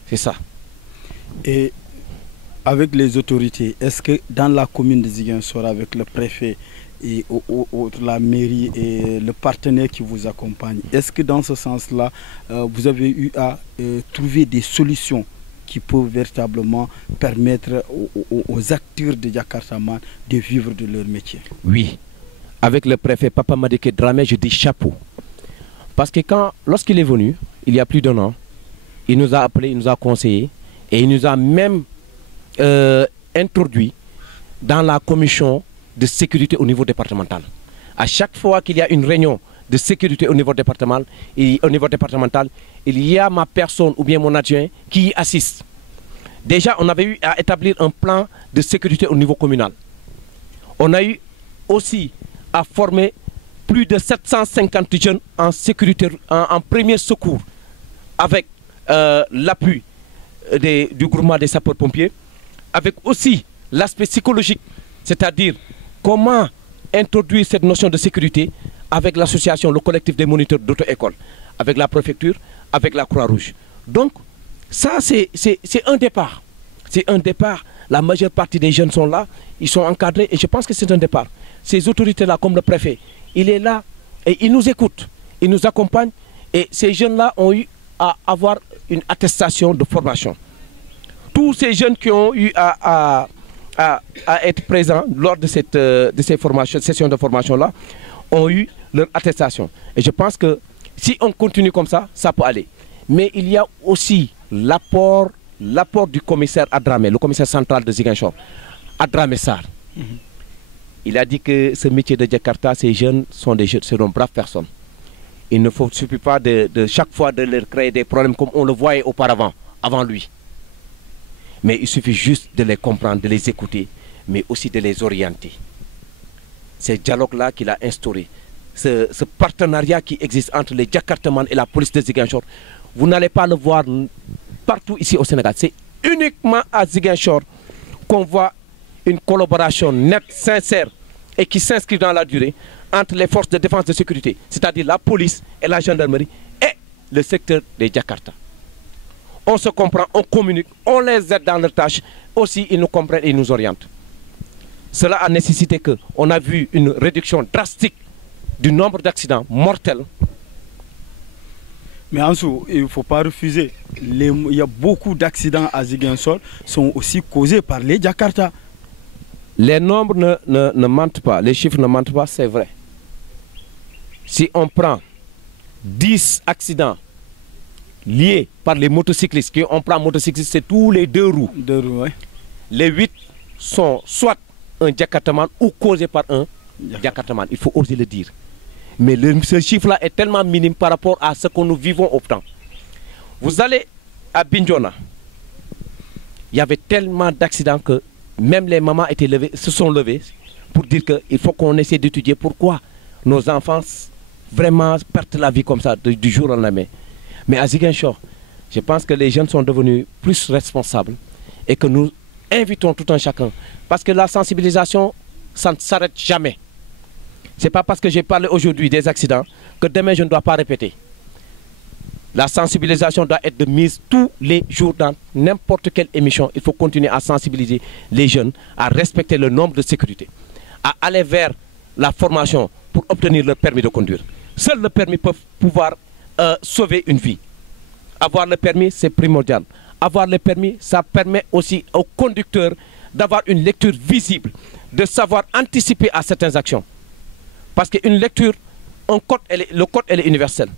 C'est ça. Et avec les autorités, est-ce que dans la commune de Ziguinchor, avec le préfet et la mairie et le partenaire qui vous accompagne, est-ce que dans ce sens-là, vous avez eu à trouver des solutions qui peuvent véritablement permettre aux acteurs de Jakartaman de vivre de leur métier? Oui, avec le préfet Papa Madeke Dramé, je dis chapeau. Parce que lorsqu'il est venu, il y a plus d'1 an, il nous a appelé, il nous a conseillé et il nous a même introduit dans la commission de sécurité au niveau départemental. À chaque fois qu'il y a une réunion de sécurité au niveau départemental, il y a ma personne ou bien mon adjoint qui y assiste. Déjà, on avait eu à établir un plan de sécurité au niveau communal. On a eu aussi à former plus de 750 jeunes en sécurité, en premier secours, avec l'appui du groupement des sapeurs-pompiers, avec aussi l'aspect psychologique, c'est-à-dire comment introduire cette notion de sécurité avec l'association, le collectif des moniteurs d'auto-école, avec la préfecture, avec la Croix-Rouge. Donc, ça, c'est un départ. C'est un départ. La majeure partie des jeunes sont là, ils sont encadrés et je pense que c'est un départ. Ces autorités-là, comme le préfet, il est là et il nous écoute, il nous accompagne et ces jeunes-là ont eu à avoir une attestation de formation. Tous ces jeunes qui ont eu à être présents lors de ces sessions de formation-là ont eu leur attestation. Et je pense que si on continue comme ça, ça peut aller. Mais il y a aussi l'apport du commissaire Adramé, le commissaire central de Ziguinchor, Adramé Sarr. Il a dit que ce métier de Jakarta, ces jeunes sont des braves personnes. Il ne suffit pas de chaque fois de leur créer des problèmes comme on le voyait auparavant, avant lui. Mais il suffit juste de les comprendre, de les écouter, mais aussi de les orienter. Ce dialogue-là qu'il a instauré, ce partenariat qui existe entre les Jakartaman et la police de Ziguinchor, vous n'allez pas le voir partout ici au Sénégal. C'est uniquement à Ziguinchor qu'on voit une collaboration nette, sincère et qui s'inscrit dans la durée entre les forces de défense et de sécurité, c'est-à-dire la police et la gendarmerie et le secteur des Jakarta. On se comprend, on communique, on les aide dans leurs tâches. Aussi, ils nous comprennent et ils nous orientent. Cela a nécessité qu'on a vu une réduction drastique du nombre d'accidents mortels. Mais Ansou, il ne faut pas refuser. Il y a beaucoup d'accidents à Ziguinchor sont aussi causés par les Jakarta. Les nombres ne mentent pas, les chiffres ne mentent pas, c'est vrai. Si on prend 10 accidents liés par les motocyclistes, on prend motocycliste, c'est tous les 2 roues. Ouais. Les 8 sont soit un Jakartaman ou causés par un Jakartaman, il faut oser le dire. Mais ce chiffre-là est tellement minime par rapport à ce que nous vivons au temps. Vous allez à Bignona, il y avait tellement d'accidents que même les mamans se sont levées pour dire qu'il faut qu'on essaie d'étudier pourquoi nos enfants vraiment perdent la vie comme ça du jour au lendemain. Mais à Ziguinchor, je pense que les jeunes sont devenus plus responsables et que nous invitons tout un chacun. Parce que la sensibilisation, ça ne s'arrête jamais. Ce n'est pas parce que j'ai parlé aujourd'hui des accidents que demain je ne dois pas répéter. La sensibilisation doit être de mise tous les jours dans n'importe quelle émission. Il faut continuer à sensibiliser les jeunes, à respecter le nombre de sécurité, à aller vers la formation pour obtenir le permis de conduire. Seul le permis peut pouvoir sauver une vie. Avoir le permis, c'est primordial. Avoir le permis, ça permet aussi aux conducteurs d'avoir une lecture visible, de savoir anticiper à certaines actions. Parce qu'une lecture, le code, elle est universel.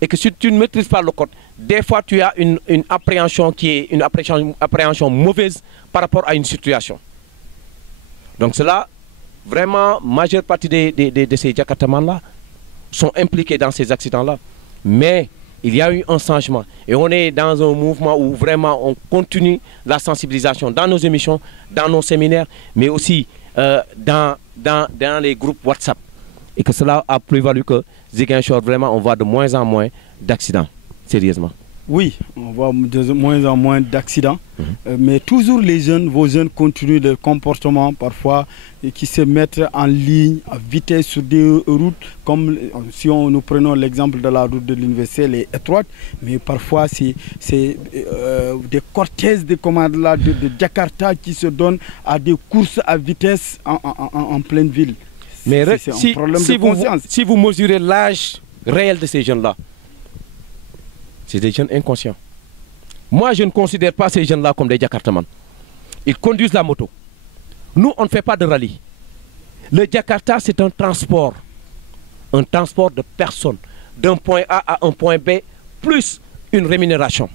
Et que si tu ne maîtrises pas le code, des fois tu as une appréhension qui est une appréhension mauvaise par rapport à une situation. Donc cela, vraiment, majeure partie de ces Jakartamans-là sont impliqués dans ces accidents-là. Mais il y a eu un changement. Et on est dans un mouvement où vraiment on continue la sensibilisation dans nos émissions, dans nos séminaires, mais aussi dans les groupes WhatsApp. Et que cela a prévalu que Ziguinchor, vraiment, on voit de moins en moins d'accidents, sérieusement. Oui, on voit de moins en moins d'accidents, mais toujours vos jeunes continuent le comportement parfois qui se mettent en ligne, à vitesse sur des routes, comme si nous prenons l'exemple de la route de l'université, elle est étroite, mais parfois c'est des cortèges de commandes là, de Jakarta qui se donnent à des courses à vitesse en pleine ville. Mais si vous mesurez l'âge réel de ces jeunes-là, c'est des jeunes inconscients. Moi, je ne considère pas ces jeunes-là comme des Jakartamans. Ils conduisent la moto. Nous, on ne fait pas de rallye. Le Jakarta, c'est un transport de personnes, d'un point A à un point B, plus une rémunération.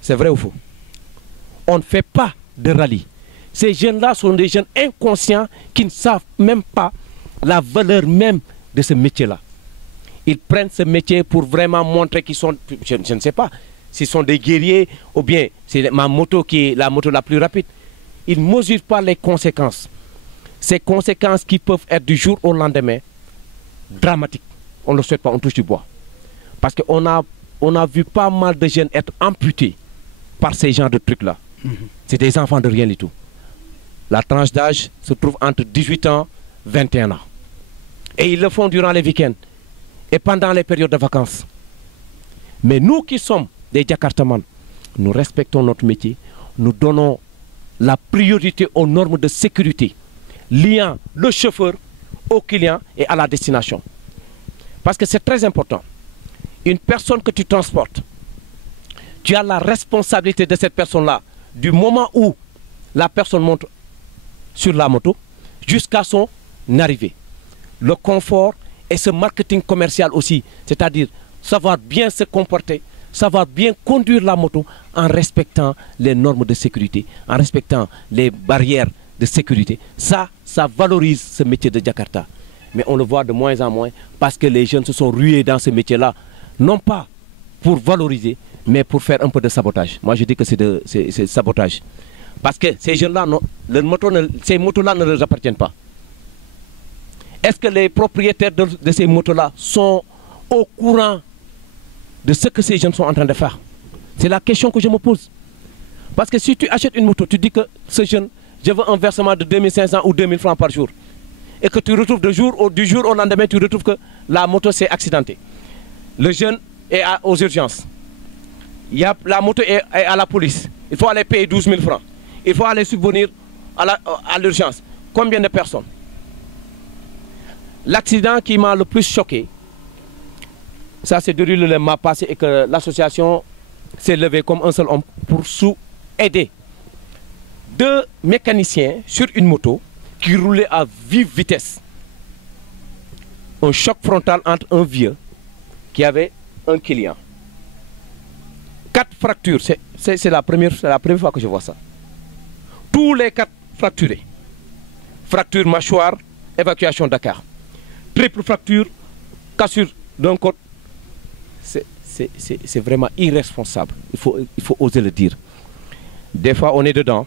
C'est vrai ou faux? On ne fait pas de rallye. Ces jeunes-là sont des jeunes inconscients qui ne savent même pas la valeur même de ce métier-là. Ils prennent ce métier pour vraiment montrer qu'ils sont, je ne sais pas, s'ils sont des guerriers ou bien c'est ma moto qui est la moto la plus rapide. Ils ne mesurent pas les conséquences. Ces conséquences qui peuvent être du jour au lendemain dramatiques. On ne le souhaite pas, on touche du bois. Parce qu'on a vu pas mal de jeunes être amputés par ces genres de trucs-là. C'est des enfants de rien du tout. La tranche d'âge se trouve entre 18 ans et 21 ans. Et ils le font durant les week-ends et pendant les périodes de vacances. Mais nous qui sommes des Jakartamans, nous respectons notre métier, nous donnons la priorité aux normes de sécurité liant le chauffeur au client et à la destination. Parce que c'est très important. Une personne que tu transportes, tu as la responsabilité de cette personne-là du moment où la personne monte sur la moto jusqu'à son arrivée. Le confort et ce marketing commercial aussi, c'est-à-dire savoir bien se comporter, savoir bien conduire la moto en respectant les normes de sécurité, en respectant les barrières de sécurité. Ça valorise ce métier de Jakarta. Mais on le voit de moins en moins parce que les jeunes se sont rués dans ce métier-là, non pas pour valoriser, mais pour faire un peu de sabotage. Moi je dis que c'est sabotage. Parce que ces jeunes-là, ces motos-là ne leur appartiennent pas. Est-ce que les propriétaires de ces motos-là sont au courant de ce que ces jeunes sont en train de faire? C'est la question que je me pose. Parce que si tu achètes une moto, tu dis que ce jeune, je veux un versement de 2500 ou 2000 francs par jour. Et que tu retrouves du jour au lendemain, tu retrouves que la moto s'est accidentée. Le jeune est aux urgences. La moto est à la police. Il faut aller payer 12 000 francs. Il faut aller subvenir à l'urgence. Combien de personnes? L'accident qui m'a le plus choqué, ça s'est déroulé le mois passé et que l'association s'est levée comme un seul homme pour aider 2 mécaniciens sur une moto qui roulaient à vive vitesse. Un choc frontal entre un vieux qui avait un client. 4 fractures, c'est la première fois que je vois ça. Tous les 4 fracturés. Fracture mâchoire, évacuation Dakar. Triple fracture, cassure d'un côté. C'est vraiment irresponsable. Il faut oser le dire. Des fois, on est dedans,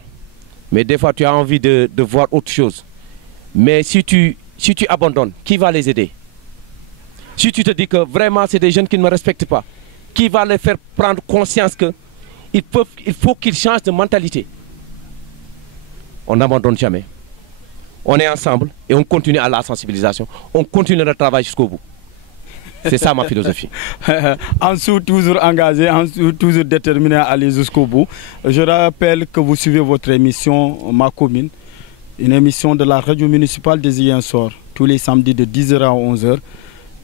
mais des fois, tu as envie de voir autre chose. Mais si tu abandonnes, qui va les aider? Si tu te dis que vraiment, c'est des jeunes qui ne me respectent pas, qui va les faire prendre conscience qu'il faut qu'ils changent de mentalité? On n'abandonne jamais. On est ensemble et on continue à la sensibilisation. On continue le travail jusqu'au bout. C'est ça ma philosophie. Ansou, toujours engagé, Ansou, toujours déterminé à aller jusqu'au bout. Je rappelle que vous suivez votre émission Ma Commune, une émission de la radio municipale de Ziguinchor, tous les samedis de 10h à 11h,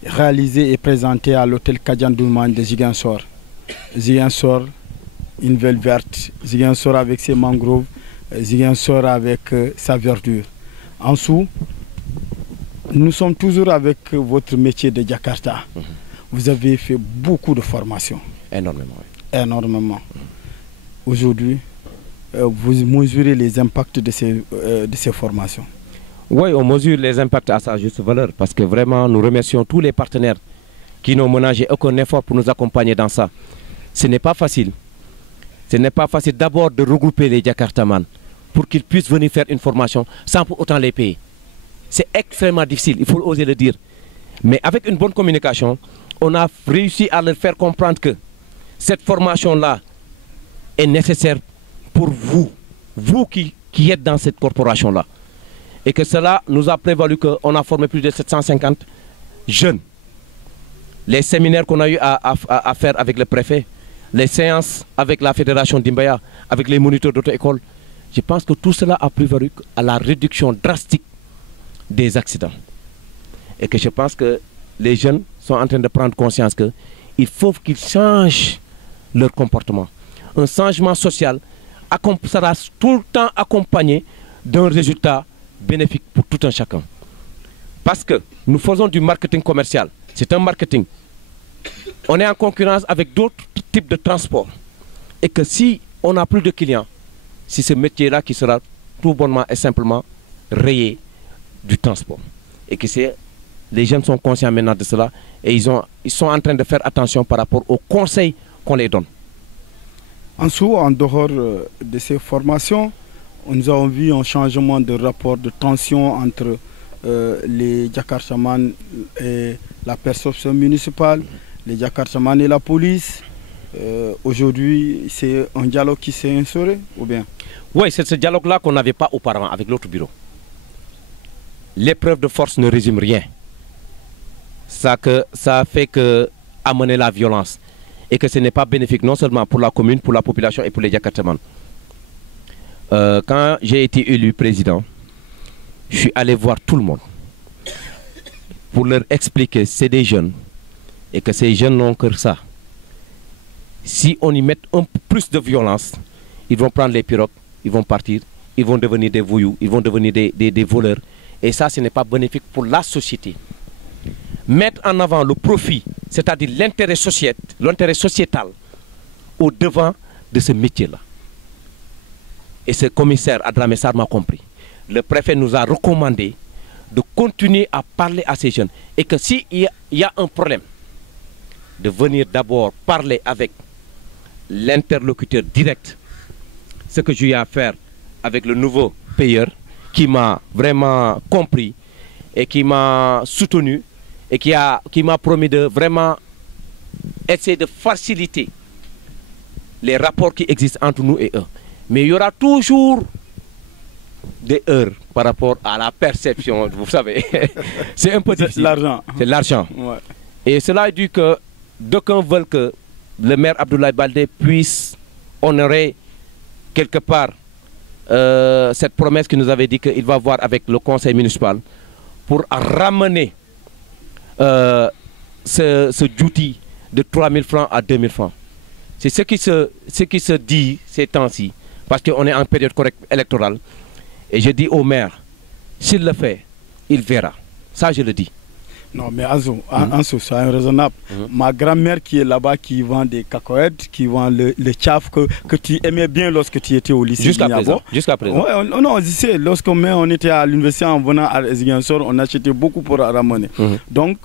réalisée et présentée à l'hôtel Kadian Doulman de Ziguinchor. Ziguinchor, une ville verte, Ziguinchor avec ses mangroves, Ziguinchor avec sa verdure. Ansou, nous sommes toujours avec votre métier de Jakarta. Vous avez fait beaucoup de formations. Énormément. Oui. Énormément. Aujourd'hui, vous mesurez les impacts de ces formations. Oui, on mesure les impacts à sa juste valeur parce que vraiment, nous remercions tous les partenaires qui n'ont ménagé aucun effort pour nous accompagner dans ça. Ce n'est pas facile. Ce n'est pas facile d'abord de regrouper les Jakartamans pour qu'ils puissent venir faire une formation sans pour autant les payer. C'est extrêmement difficile, il faut oser le dire. Mais avec une bonne communication, on a réussi à leur faire comprendre que cette formation-là est nécessaire pour vous, vous qui êtes dans cette corporation-là. Et que cela nous a prévalu qu'on a formé plus de 750 jeunes. Les séminaires qu'on a eu à faire avec le préfet, les séances avec la fédération d'Imbaya, avec les moniteurs d'auto-école, je pense que tout cela a prévalu à la réduction drastique des accidents. Et que je pense que les jeunes sont en train de prendre conscience qu'il faut qu'ils changent leur comportement. Un changement social sera tout le temps accompagné d'un résultat bénéfique pour tout un chacun. Parce que nous faisons du marketing commercial. C'est un marketing. On est en concurrence avec d'autres types de transport. Et que si on n'a plus de clients, c'est ce métier-là qui sera tout bonnement et simplement rayé du transport. Et que les jeunes sont conscients maintenant de cela et ils sont en train de faire attention par rapport aux conseils qu'on les donne. En dehors de ces formations, nous avons vu un changement de rapport de tension entre les Jakartaman et la perception municipale, les Jakartaman et la police. Aujourd'hui, c'est un dialogue qui s'est instauré ou bien? Oui, c'est ce dialogue-là qu'on n'avait pas auparavant avec l'autre bureau. L'épreuve de force ne résume rien. Ça fait que amener la violence et que ce n'est pas bénéfique non seulement pour la commune, pour la population et pour les Jakartaman. Quand j'ai été élu président, je suis allé voir tout le monde pour leur expliquer que c'est des jeunes et que ces jeunes n'ont que ça. Si on y met un peu plus de violence, ils vont prendre les pirogues, ils vont partir, ils vont devenir des voyous, ils vont devenir des voleurs. Et ça, ce n'est pas bénéfique pour la société. Mettre en avant le profit, c'est-à-dire l'intérêt sociétal, au devant de ce métier-là. Et ce commissaire Adramé Sarr m'a compris. Le préfet nous a recommandé de continuer à parler à ces jeunes. Et que s'il y a un problème, de venir d'abord parler avec l'interlocuteur direct. Ce que j'ai eu à faire avec le nouveau payeur qui m'a vraiment compris et qui m'a soutenu et qui m'a promis de vraiment essayer de faciliter les rapports qui existent entre nous et eux. Mais il y aura toujours des heures par rapport à la perception, vous savez. C'est un peu difficile. L'argent. C'est l'argent. Ouais. Et cela est dû que d'aucuns veulent que le maire Abdoulaye Baldé puisse honorer quelque part cette promesse qu'il nous avait dit qu'il va voir avec le conseil municipal pour ramener ce duty de 3 000 francs à 2 000 francs. C'est ce qui se dit ces temps-ci, parce qu'on est en période électorale. Et je dis au maire, s'il le fait, il verra. Ça, je le dis. Non, mais Anso, c'est raisonnable. Ma grand-mère qui est là-bas, qui vend des cacahuètes, qui vend le tchaf que tu aimais bien lorsque tu étais au lycée. Jusqu'à présent. Jusqu'à présent. Ouais, non, je sais, lorsqu'on était à l'université en venant à Ziguinchor, on achetait beaucoup pour ramener. Donc,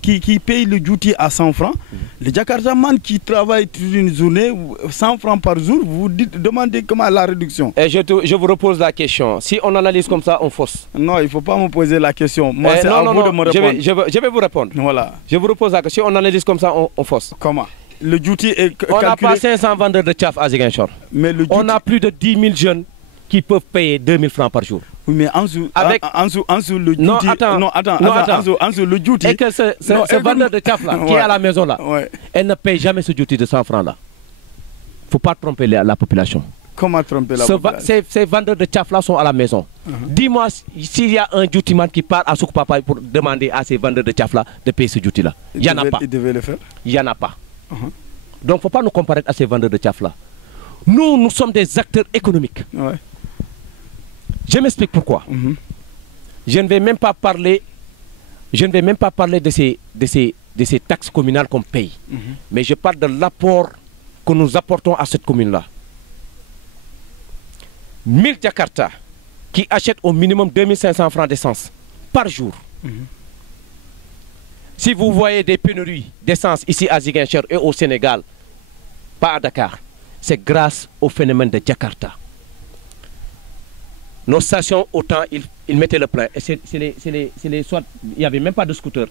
qui paye le duty à 100 francs, les Jakartaman qui travaillent toute une journée, 100 francs par jour, vous demandez comment la réduction. Et je vous repose la question. Si on analyse comme ça, on fausse. Non, il ne faut pas me poser la question. Moi, c'est à vous de me répondre. Je vais vous répondre. Voilà. Je vous repose la question. Si on analyse comme ça, on fausse. Comment? Le duty est calculé. On n'a pas 500 vendeurs de tchaf à Ziguinchor. Mais le duty... On a plus de 10 000 jeunes qui peuvent payer 2 000 francs par jour. Oui, mais en dessous, le duty... Non, attends. Le duty... Et que ce vendeur de tchaf là, qui est à la maison là, elle ne paye jamais ce duty de 100 francs là. Il ne faut pas tromper la population. Comment tromper la population? Ces vendeurs de tchaf là sont à la maison. Dis-moi s'il y a un duty-man qui part à Souk Papa pour demander à ces vendeurs de tchaf là de payer ce duty là. Il n'y en a pas. Ils devaient le faire. Il n'y en a pas. Donc il ne faut pas nous comparer à ces vendeurs de tchaf là. Nous sommes des acteurs économiques. Je m'explique pourquoi. Je ne vais même pas parler de ces taxes communales qu'on paye. Mais je parle de l'apport que nous apportons à cette commune là. 1000 Jakarta qui achètent au minimum 2500 francs d'essence par jour. Si vous voyez des pénuries d'essence ici à Ziguinchor et au Sénégal, pas à Dakar, c'est grâce au phénomène de Jakarta. Nos stations, autant ils mettaient le plein. Et c'est les soit, il n'y avait même pas de scooter.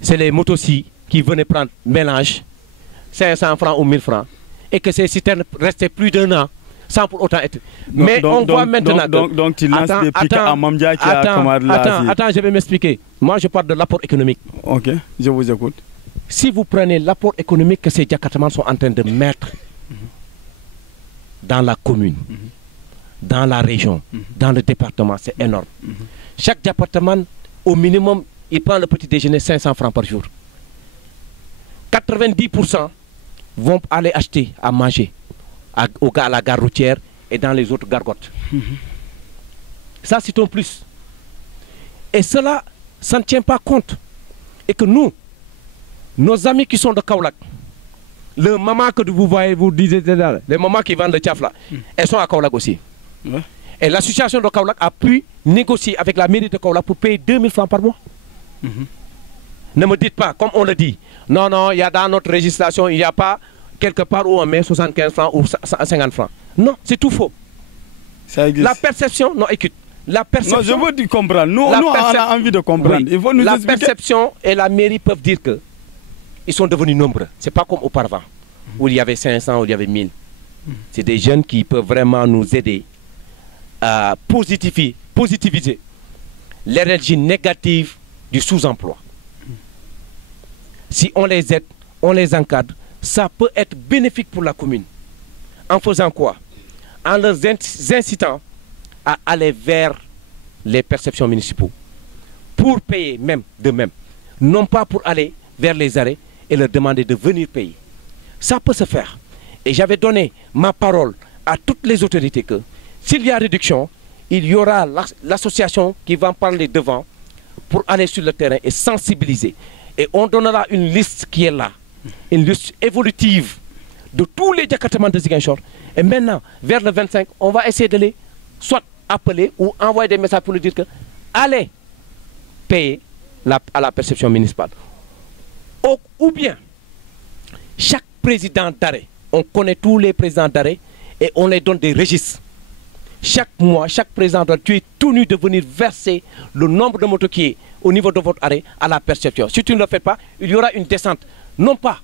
C'est les motos-ci qui venaient prendre mélange, 500 francs ou 1000 francs. Et que ces citernes restaient plus d'un an sans pour autant être. Mais on voit maintenant. Donc tu lances des pics à Mamdia qui a commandé là. Attends, je vais m'expliquer. Moi, je parle de l'apport économique. Ok, je vous écoute. Si vous prenez l'apport économique que ces Jakartamans sont en train de mettre dans la commune, dans la région, dans le département, c'est énorme. Chaque département, au minimum, il prend le petit déjeuner 500 francs par jour. 90% vont aller acheter à manger à la gare routière et dans les autres gargotes. Ça, c'est un plus. Et cela, ça ne tient pas compte. Et que nous, nos amis qui sont de Kaolack, le maman que vous voyez, vous disiez, les mamans qui vendent le tchaf là, elles sont à Kaolack aussi. Ouais. Et l'association de Kaolack a pu négocier avec la mairie de Kaolack pour payer 2000 francs par mois. Ne me dites pas, comme on le dit, non, non, il y a dans notre législation, il n'y a pas quelque part où on met 75 francs ou 50 francs. Non, c'est tout faux. Ça existe. La perception, non, écoute, la perception... Non, je veux dire comprendre. Nous, on a envie de comprendre. Oui, il faut nous la expliquer. Perception et la mairie peuvent dire que ils sont devenus nombreux. Ce n'est pas comme auparavant, où il y avait 500, où il y avait 1000. C'est des jeunes qui peuvent vraiment nous aider à positiviser l'énergie négative du sous-emploi. Si on les aide, on les encadre, ça peut être bénéfique pour la commune. En faisant quoi? En leur incitant à aller vers les perceptions municipaux pour payer même de même. Non pas pour aller vers les arrêts et leur demander de venir payer. Ça peut se faire. Et j'avais donné ma parole à toutes les autorités que s'il y a réduction, il y aura l'association qui va en parler devant pour aller sur le terrain et sensibiliser. Et on donnera une liste qui est là, une liste évolutive de tous les départements de Ziguinchor. Et maintenant, vers le 25, on va essayer de les soit appeler ou envoyer des messages pour leur dire que allez payer à la perception municipale. Ou bien, chaque président d'arrêt, on connaît tous les présidents d'arrêt et on les donne des registres. Chaque mois, chaque président d'arrêt, tu es tenu de venir verser le nombre de motos qui est au niveau de votre arrêt à la perception. Si tu ne le fais pas, il y aura une descente, non pas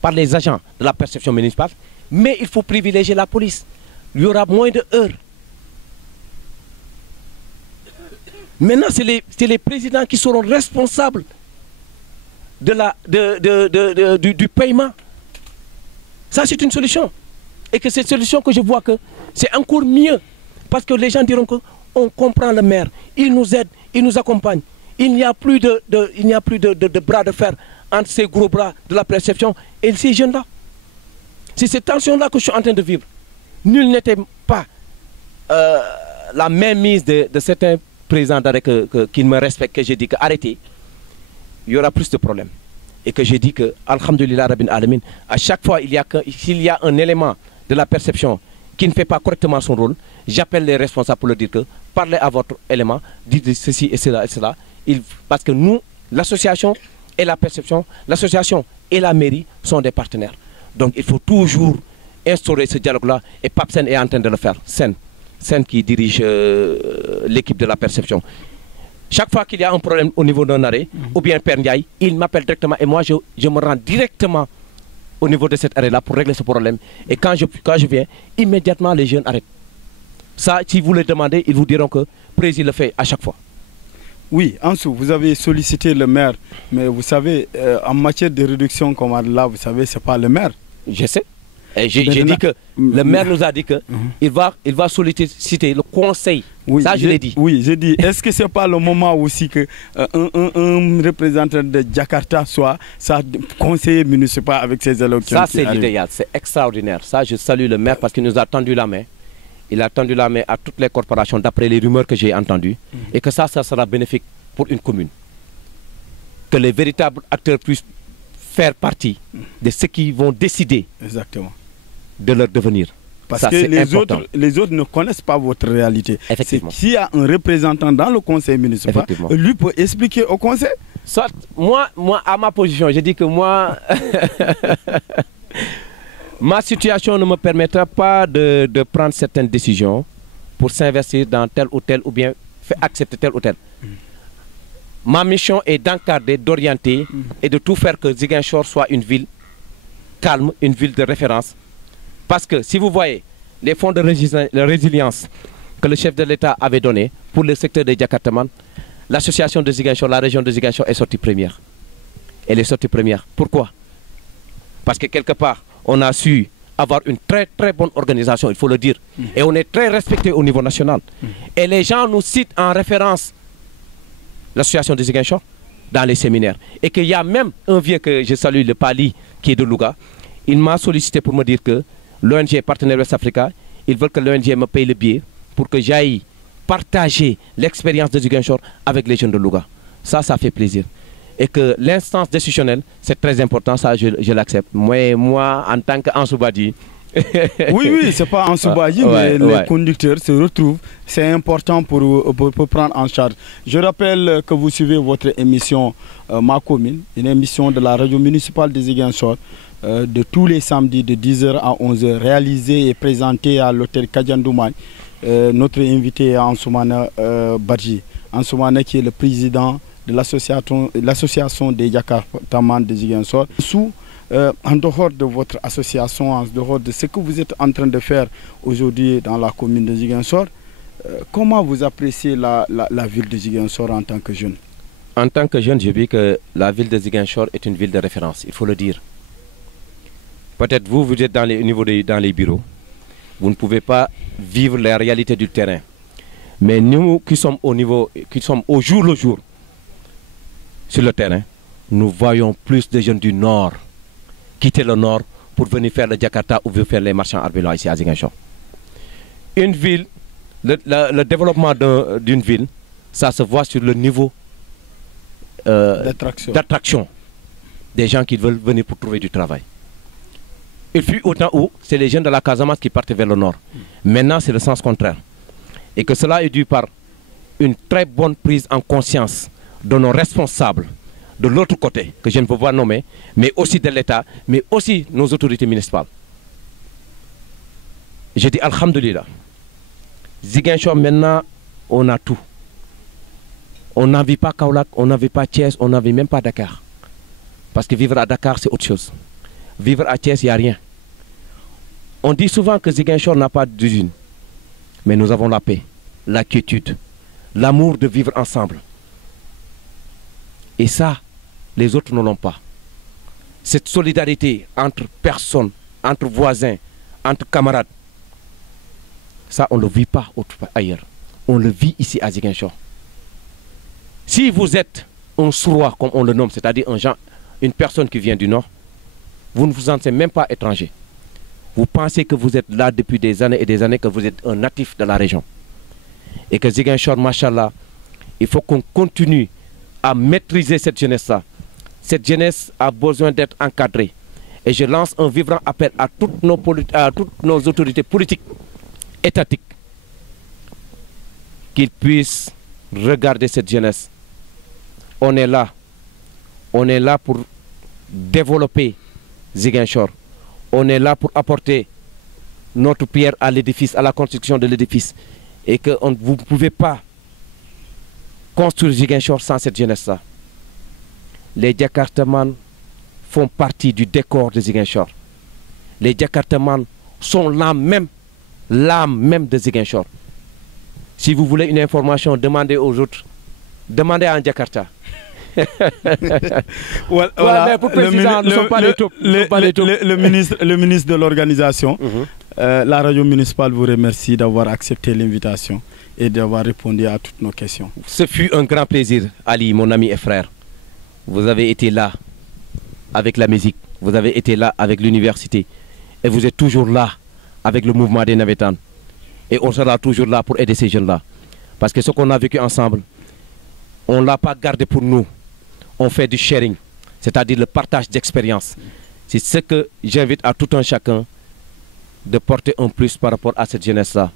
par les agents de la perception municipale, mais il faut privilégier la police. Il y aura moins de heures. Maintenant, c'est les présidents qui seront responsables du paiement. Ça, c'est une solution. Et que cette solution que je vois que c'est encore mieux. Parce que les gens diront qu'on comprend le maire. Il nous aide, il nous accompagne. Il n'y a plus de bras de fer entre ces gros bras de la perception et ces jeunes-là. C'est cette tension-là que je suis en train de vivre. Nul n'était pas la même mise de certains présidents d'arrêt qui me respectent, que j'ai dit qu'arrêtez, il y aura plus de problèmes. Et que j'ai dit que, alhamdulillah, Rabbin Alamin, à chaque fois, s'il y a un élément de la perception qui ne fait pas correctement son rôle, j'appelle les responsables pour leur dire que parlez à votre élément, dites ceci et cela et cela. Parce que nous, l'association et la perception, l'association et la mairie sont des partenaires. Donc il faut toujours instaurer ce dialogue-là et Papsen est en train de le faire. Sen qui dirige l'équipe de la perception. Chaque fois qu'il y a un problème au niveau d'un arrêt, ou bien Père Ndiaye, il m'appelle directement et moi je me rends directement au niveau de cet arrêt-là pour régler ce problème. Et quand je viens, immédiatement les jeunes arrêtent. Ça, si vous le demandez, ils vous diront que le président le fait à chaque fois. Oui, Ansou, vous avez sollicité le maire, mais vous savez, en matière de réduction comme là, vous savez, ce n'est pas le maire. Je sais. Et j'ai dit que le maire nous a dit qu'il va solliciter le conseil. Oui, ça, je l'ai dit. Oui, j'ai dit, est-ce que ce n'est pas le moment aussi qu'un représentant de Jakarta soit conseiller municipal avec ses élections? Ça, c'est l'idéal, c'est extraordinaire. Ça, je salue le maire parce qu'il nous a tendu la main. Il a tendu la main à toutes les corporations d'après les rumeurs que j'ai entendues. Et que ça sera bénéfique pour une commune. Que les véritables acteurs puissent faire partie de ceux qui vont décider de leur devenir. Parce que les autres ne connaissent pas votre réalité. Effectivement. S'il y a un représentant dans le conseil municipal, lui peut expliquer au conseil. Soit, moi, à ma position, je dis que moi, ma situation ne me permettra pas de prendre certaines décisions pour s'investir dans tel ou bien fait accepter tel ou tel. Ma mission est d'encadrer, d'orienter et de tout faire que Ziguinchor soit une ville calme, une ville de référence. Parce que si vous voyez les fonds de résilience que le chef de l'État avait donnés pour le secteur de Djakartaman, l'association de Ziguinchor, la région de Ziguinchor est sortie première. Elle est sortie première. Pourquoi? Parce que quelque part, on a su avoir une très très bonne organisation, il faut le dire. Et on est très respecté au niveau national. Et les gens nous citent en référence l'association de Ziguinchor dans les séminaires. Et qu'il y a même un vieux que je salue, le Pali, qui est de Louga. Il m'a sollicité pour me dire que l'ONG Partenaire West Africa, ils veulent que l'ONG me paye le billet pour que j'aille partager l'expérience de Ziguinchor avec les jeunes de Louga. Ça fait plaisir. Et que l'instance décisionnelle, c'est très important, ça je l'accepte. Moi, en tant qu'Ansoubadi... oui, c'est pas Ansoubadi, mais les conducteurs se retrouvent. C'est important pour prendre en charge. Je rappelle que vous suivez votre émission Ma Commune, une émission de la radio municipale de Ziguinchor, de tous les samedis de 10h à 11h, réalisée et présentée à l'hôtel Kadiandoumaï. Notre invité est Ansoumana Badji. Ansoumana qui est le président de l'association des Djakartaman de Ziguinchor. En dehors de votre association, en dehors de ce que vous êtes en train de faire aujourd'hui dans la commune de Ziguinchor, comment vous appréciez la ville de Ziguinchor en tant que jeune? En tant que jeune, je dis que la ville de Ziguinchor est une ville de référence, il faut le dire. Peut-être vous êtes dans les bureaux, vous ne pouvez pas vivre la réalité du terrain. Mais nous qui sommes au jour le jour sur le terrain, nous voyons plus de jeunes du Nord quitter le Nord pour venir faire le Jakarta ou faire les marchands ambulants ici à Ziguinchor. Une ville, le développement d'une ville, ça se voit sur le niveau d'attraction des gens qui veulent venir pour trouver du travail. Il fut autant où c'est les jeunes de la Casamance qui partent vers le Nord. Maintenant, c'est le sens contraire. Et que cela est dû par une très bonne prise en conscience de nos responsables de l'autre côté, que je ne peux pas nommer, mais aussi de l'État, mais aussi nos autorités municipales. Je dis Alhamdulillah. Ziguinchor, maintenant, on a tout. On n'en vit pas Kaolack, on n'en vit pas Thiès, on n'en vit même pas Dakar. Parce que vivre à Dakar, c'est autre chose. Vivre à Thiès, il n'y a rien. On dit souvent que Ziguinchor n'a pas d'usine. Mais nous avons la paix, la quiétude, l'amour de vivre ensemble. Et ça, les autres ne l'ont pas. Cette solidarité entre personnes, entre voisins, entre camarades, ça, on ne le vit pas ailleurs. On le vit ici à Ziguinchor. Si vous êtes un Sourois, comme on le nomme, c'est-à-dire une personne qui vient du Nord, vous ne vous sentez même pas étranger. Vous pensez que vous êtes là depuis des années et des années, que vous êtes un natif de la région. Et que Ziguinchor, machallah, il faut qu'on continue à maîtriser cette jeunesse-là. Cette jeunesse a besoin d'être encadrée. Et je lance un vibrant appel à toutes nos autorités politiques, étatiques, qu'ils puissent regarder cette jeunesse. On est là pour développer Ziguinchor. On est là pour apporter notre pierre à l'édifice, à la construction de l'édifice. Et que vous ne pouvez pas construire Ziguinchor sans cette jeunesse-là. Les Djakartaman font partie du décor de Ziguinchor. Les Djakartaman sont l'âme même de Ziguinchor. Si vous voulez une information, demandez aux autres. Demandez à un Jakarta. Le ministre de l'organisation, la radio municipale vous remercie d'avoir accepté l'invitation et d'avoir répondu à toutes nos questions. Ce fut un grand plaisir, Ali, mon ami et frère. Vous avez été là avec la musique, vous avez été là avec l'université et vous êtes toujours là avec le mouvement des Navétanes. Et on sera toujours là pour aider ces jeunes-là. Parce que ce qu'on a vécu ensemble, on ne l'a pas gardé pour nous. On fait du sharing, c'est-à-dire le partage d'expérience. C'est ce que j'invite à tout un chacun de porter un plus par rapport à cette jeunesse-là.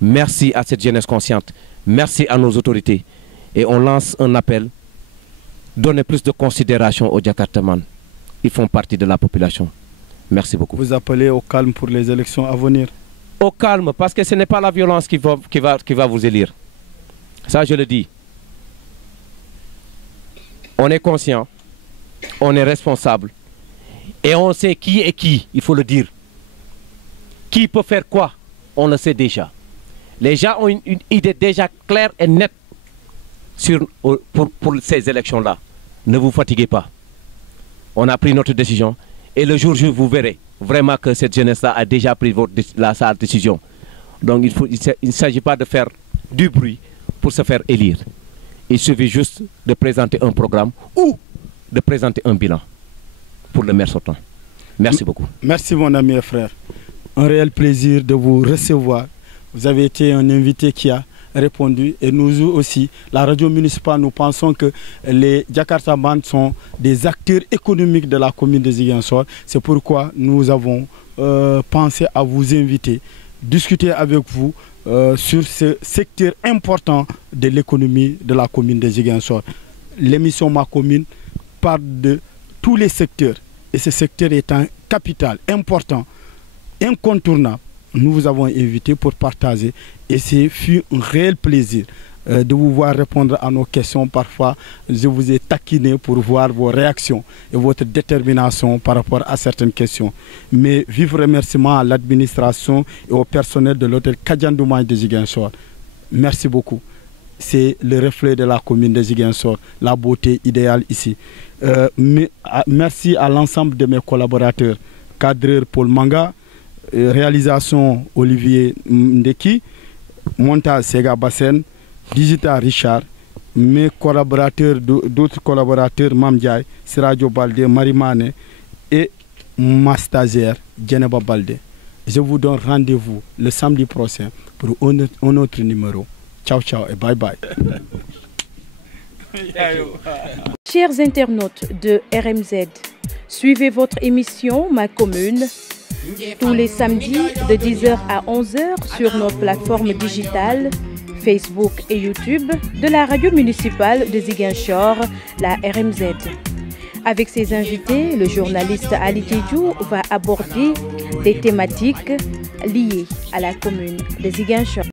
Merci à cette jeunesse consciente. Merci à nos autorités. Et on lance un appel. Donnez plus de considération aux Djakartaman. Ils font partie de la population. Merci beaucoup. Vous appelez au calme pour les élections à venir? Au calme, parce que ce n'est pas la violence qui va vous élire. Ça, je le dis. On est conscient, on est responsable et on sait qui est qui, il faut le dire. Qui peut faire quoi, on le sait déjà. Les gens ont une idée déjà claire et nette pour ces élections-là. Ne vous fatiguez pas. On a pris notre décision et le jour où vous verrez vraiment que cette jeunesse-là a déjà pris sa décision. Donc il ne s'agit pas de faire du bruit pour se faire élire. Il suffit juste de présenter un programme ou de présenter un bilan pour le maire sortant. Merci beaucoup. Merci mon ami et frère. Un réel plaisir de vous recevoir. Vous avez été un invité qui a répondu et nous aussi, la radio municipale, nous pensons que les Jakarta Band sont des acteurs économiques de la commune de Ziguinchor. C'est pourquoi nous avons pensé à vous inviter, discuter avec vous sur ce secteur important de l'économie de la commune de Ziguinchor. L'émission Ma Commune parle de tous les secteurs et ce secteur est un capital important, incontournable. Nous vous avons invité pour partager et ce fut un réel plaisir de vous voir répondre à nos questions. Parfois, je vous ai taquiné pour voir vos réactions et votre détermination par rapport à certaines questions. Mais vif remerciement à l'administration et au personnel de l'hôtel Kadiandoumaï de Ziguinchor. Merci beaucoup. C'est le reflet de la commune de Ziguinchor, la beauté idéale ici. Merci à l'ensemble de mes collaborateurs, cadreur Paul Manga, réalisation Olivier Ndeki, montage Sega Bassen, digital Richard, mes collaborateurs, d'autres collaborateurs Mamdiaye, Siradio Balde, Marimane et ma stagiaire Djeneba Balde. Je vous donne rendez-vous le samedi prochain pour un autre numéro. Ciao, ciao et bye bye. Chers internautes de RMZ, suivez votre émission Ma Commune tous les samedis de 10h à 11h sur nos plateformes digitales Facebook et YouTube de la radio municipale de Ziguinchor, la RMZ. Avec ses invités, le journaliste Ali Djedjou va aborder des thématiques liées à la commune de Ziguinchor.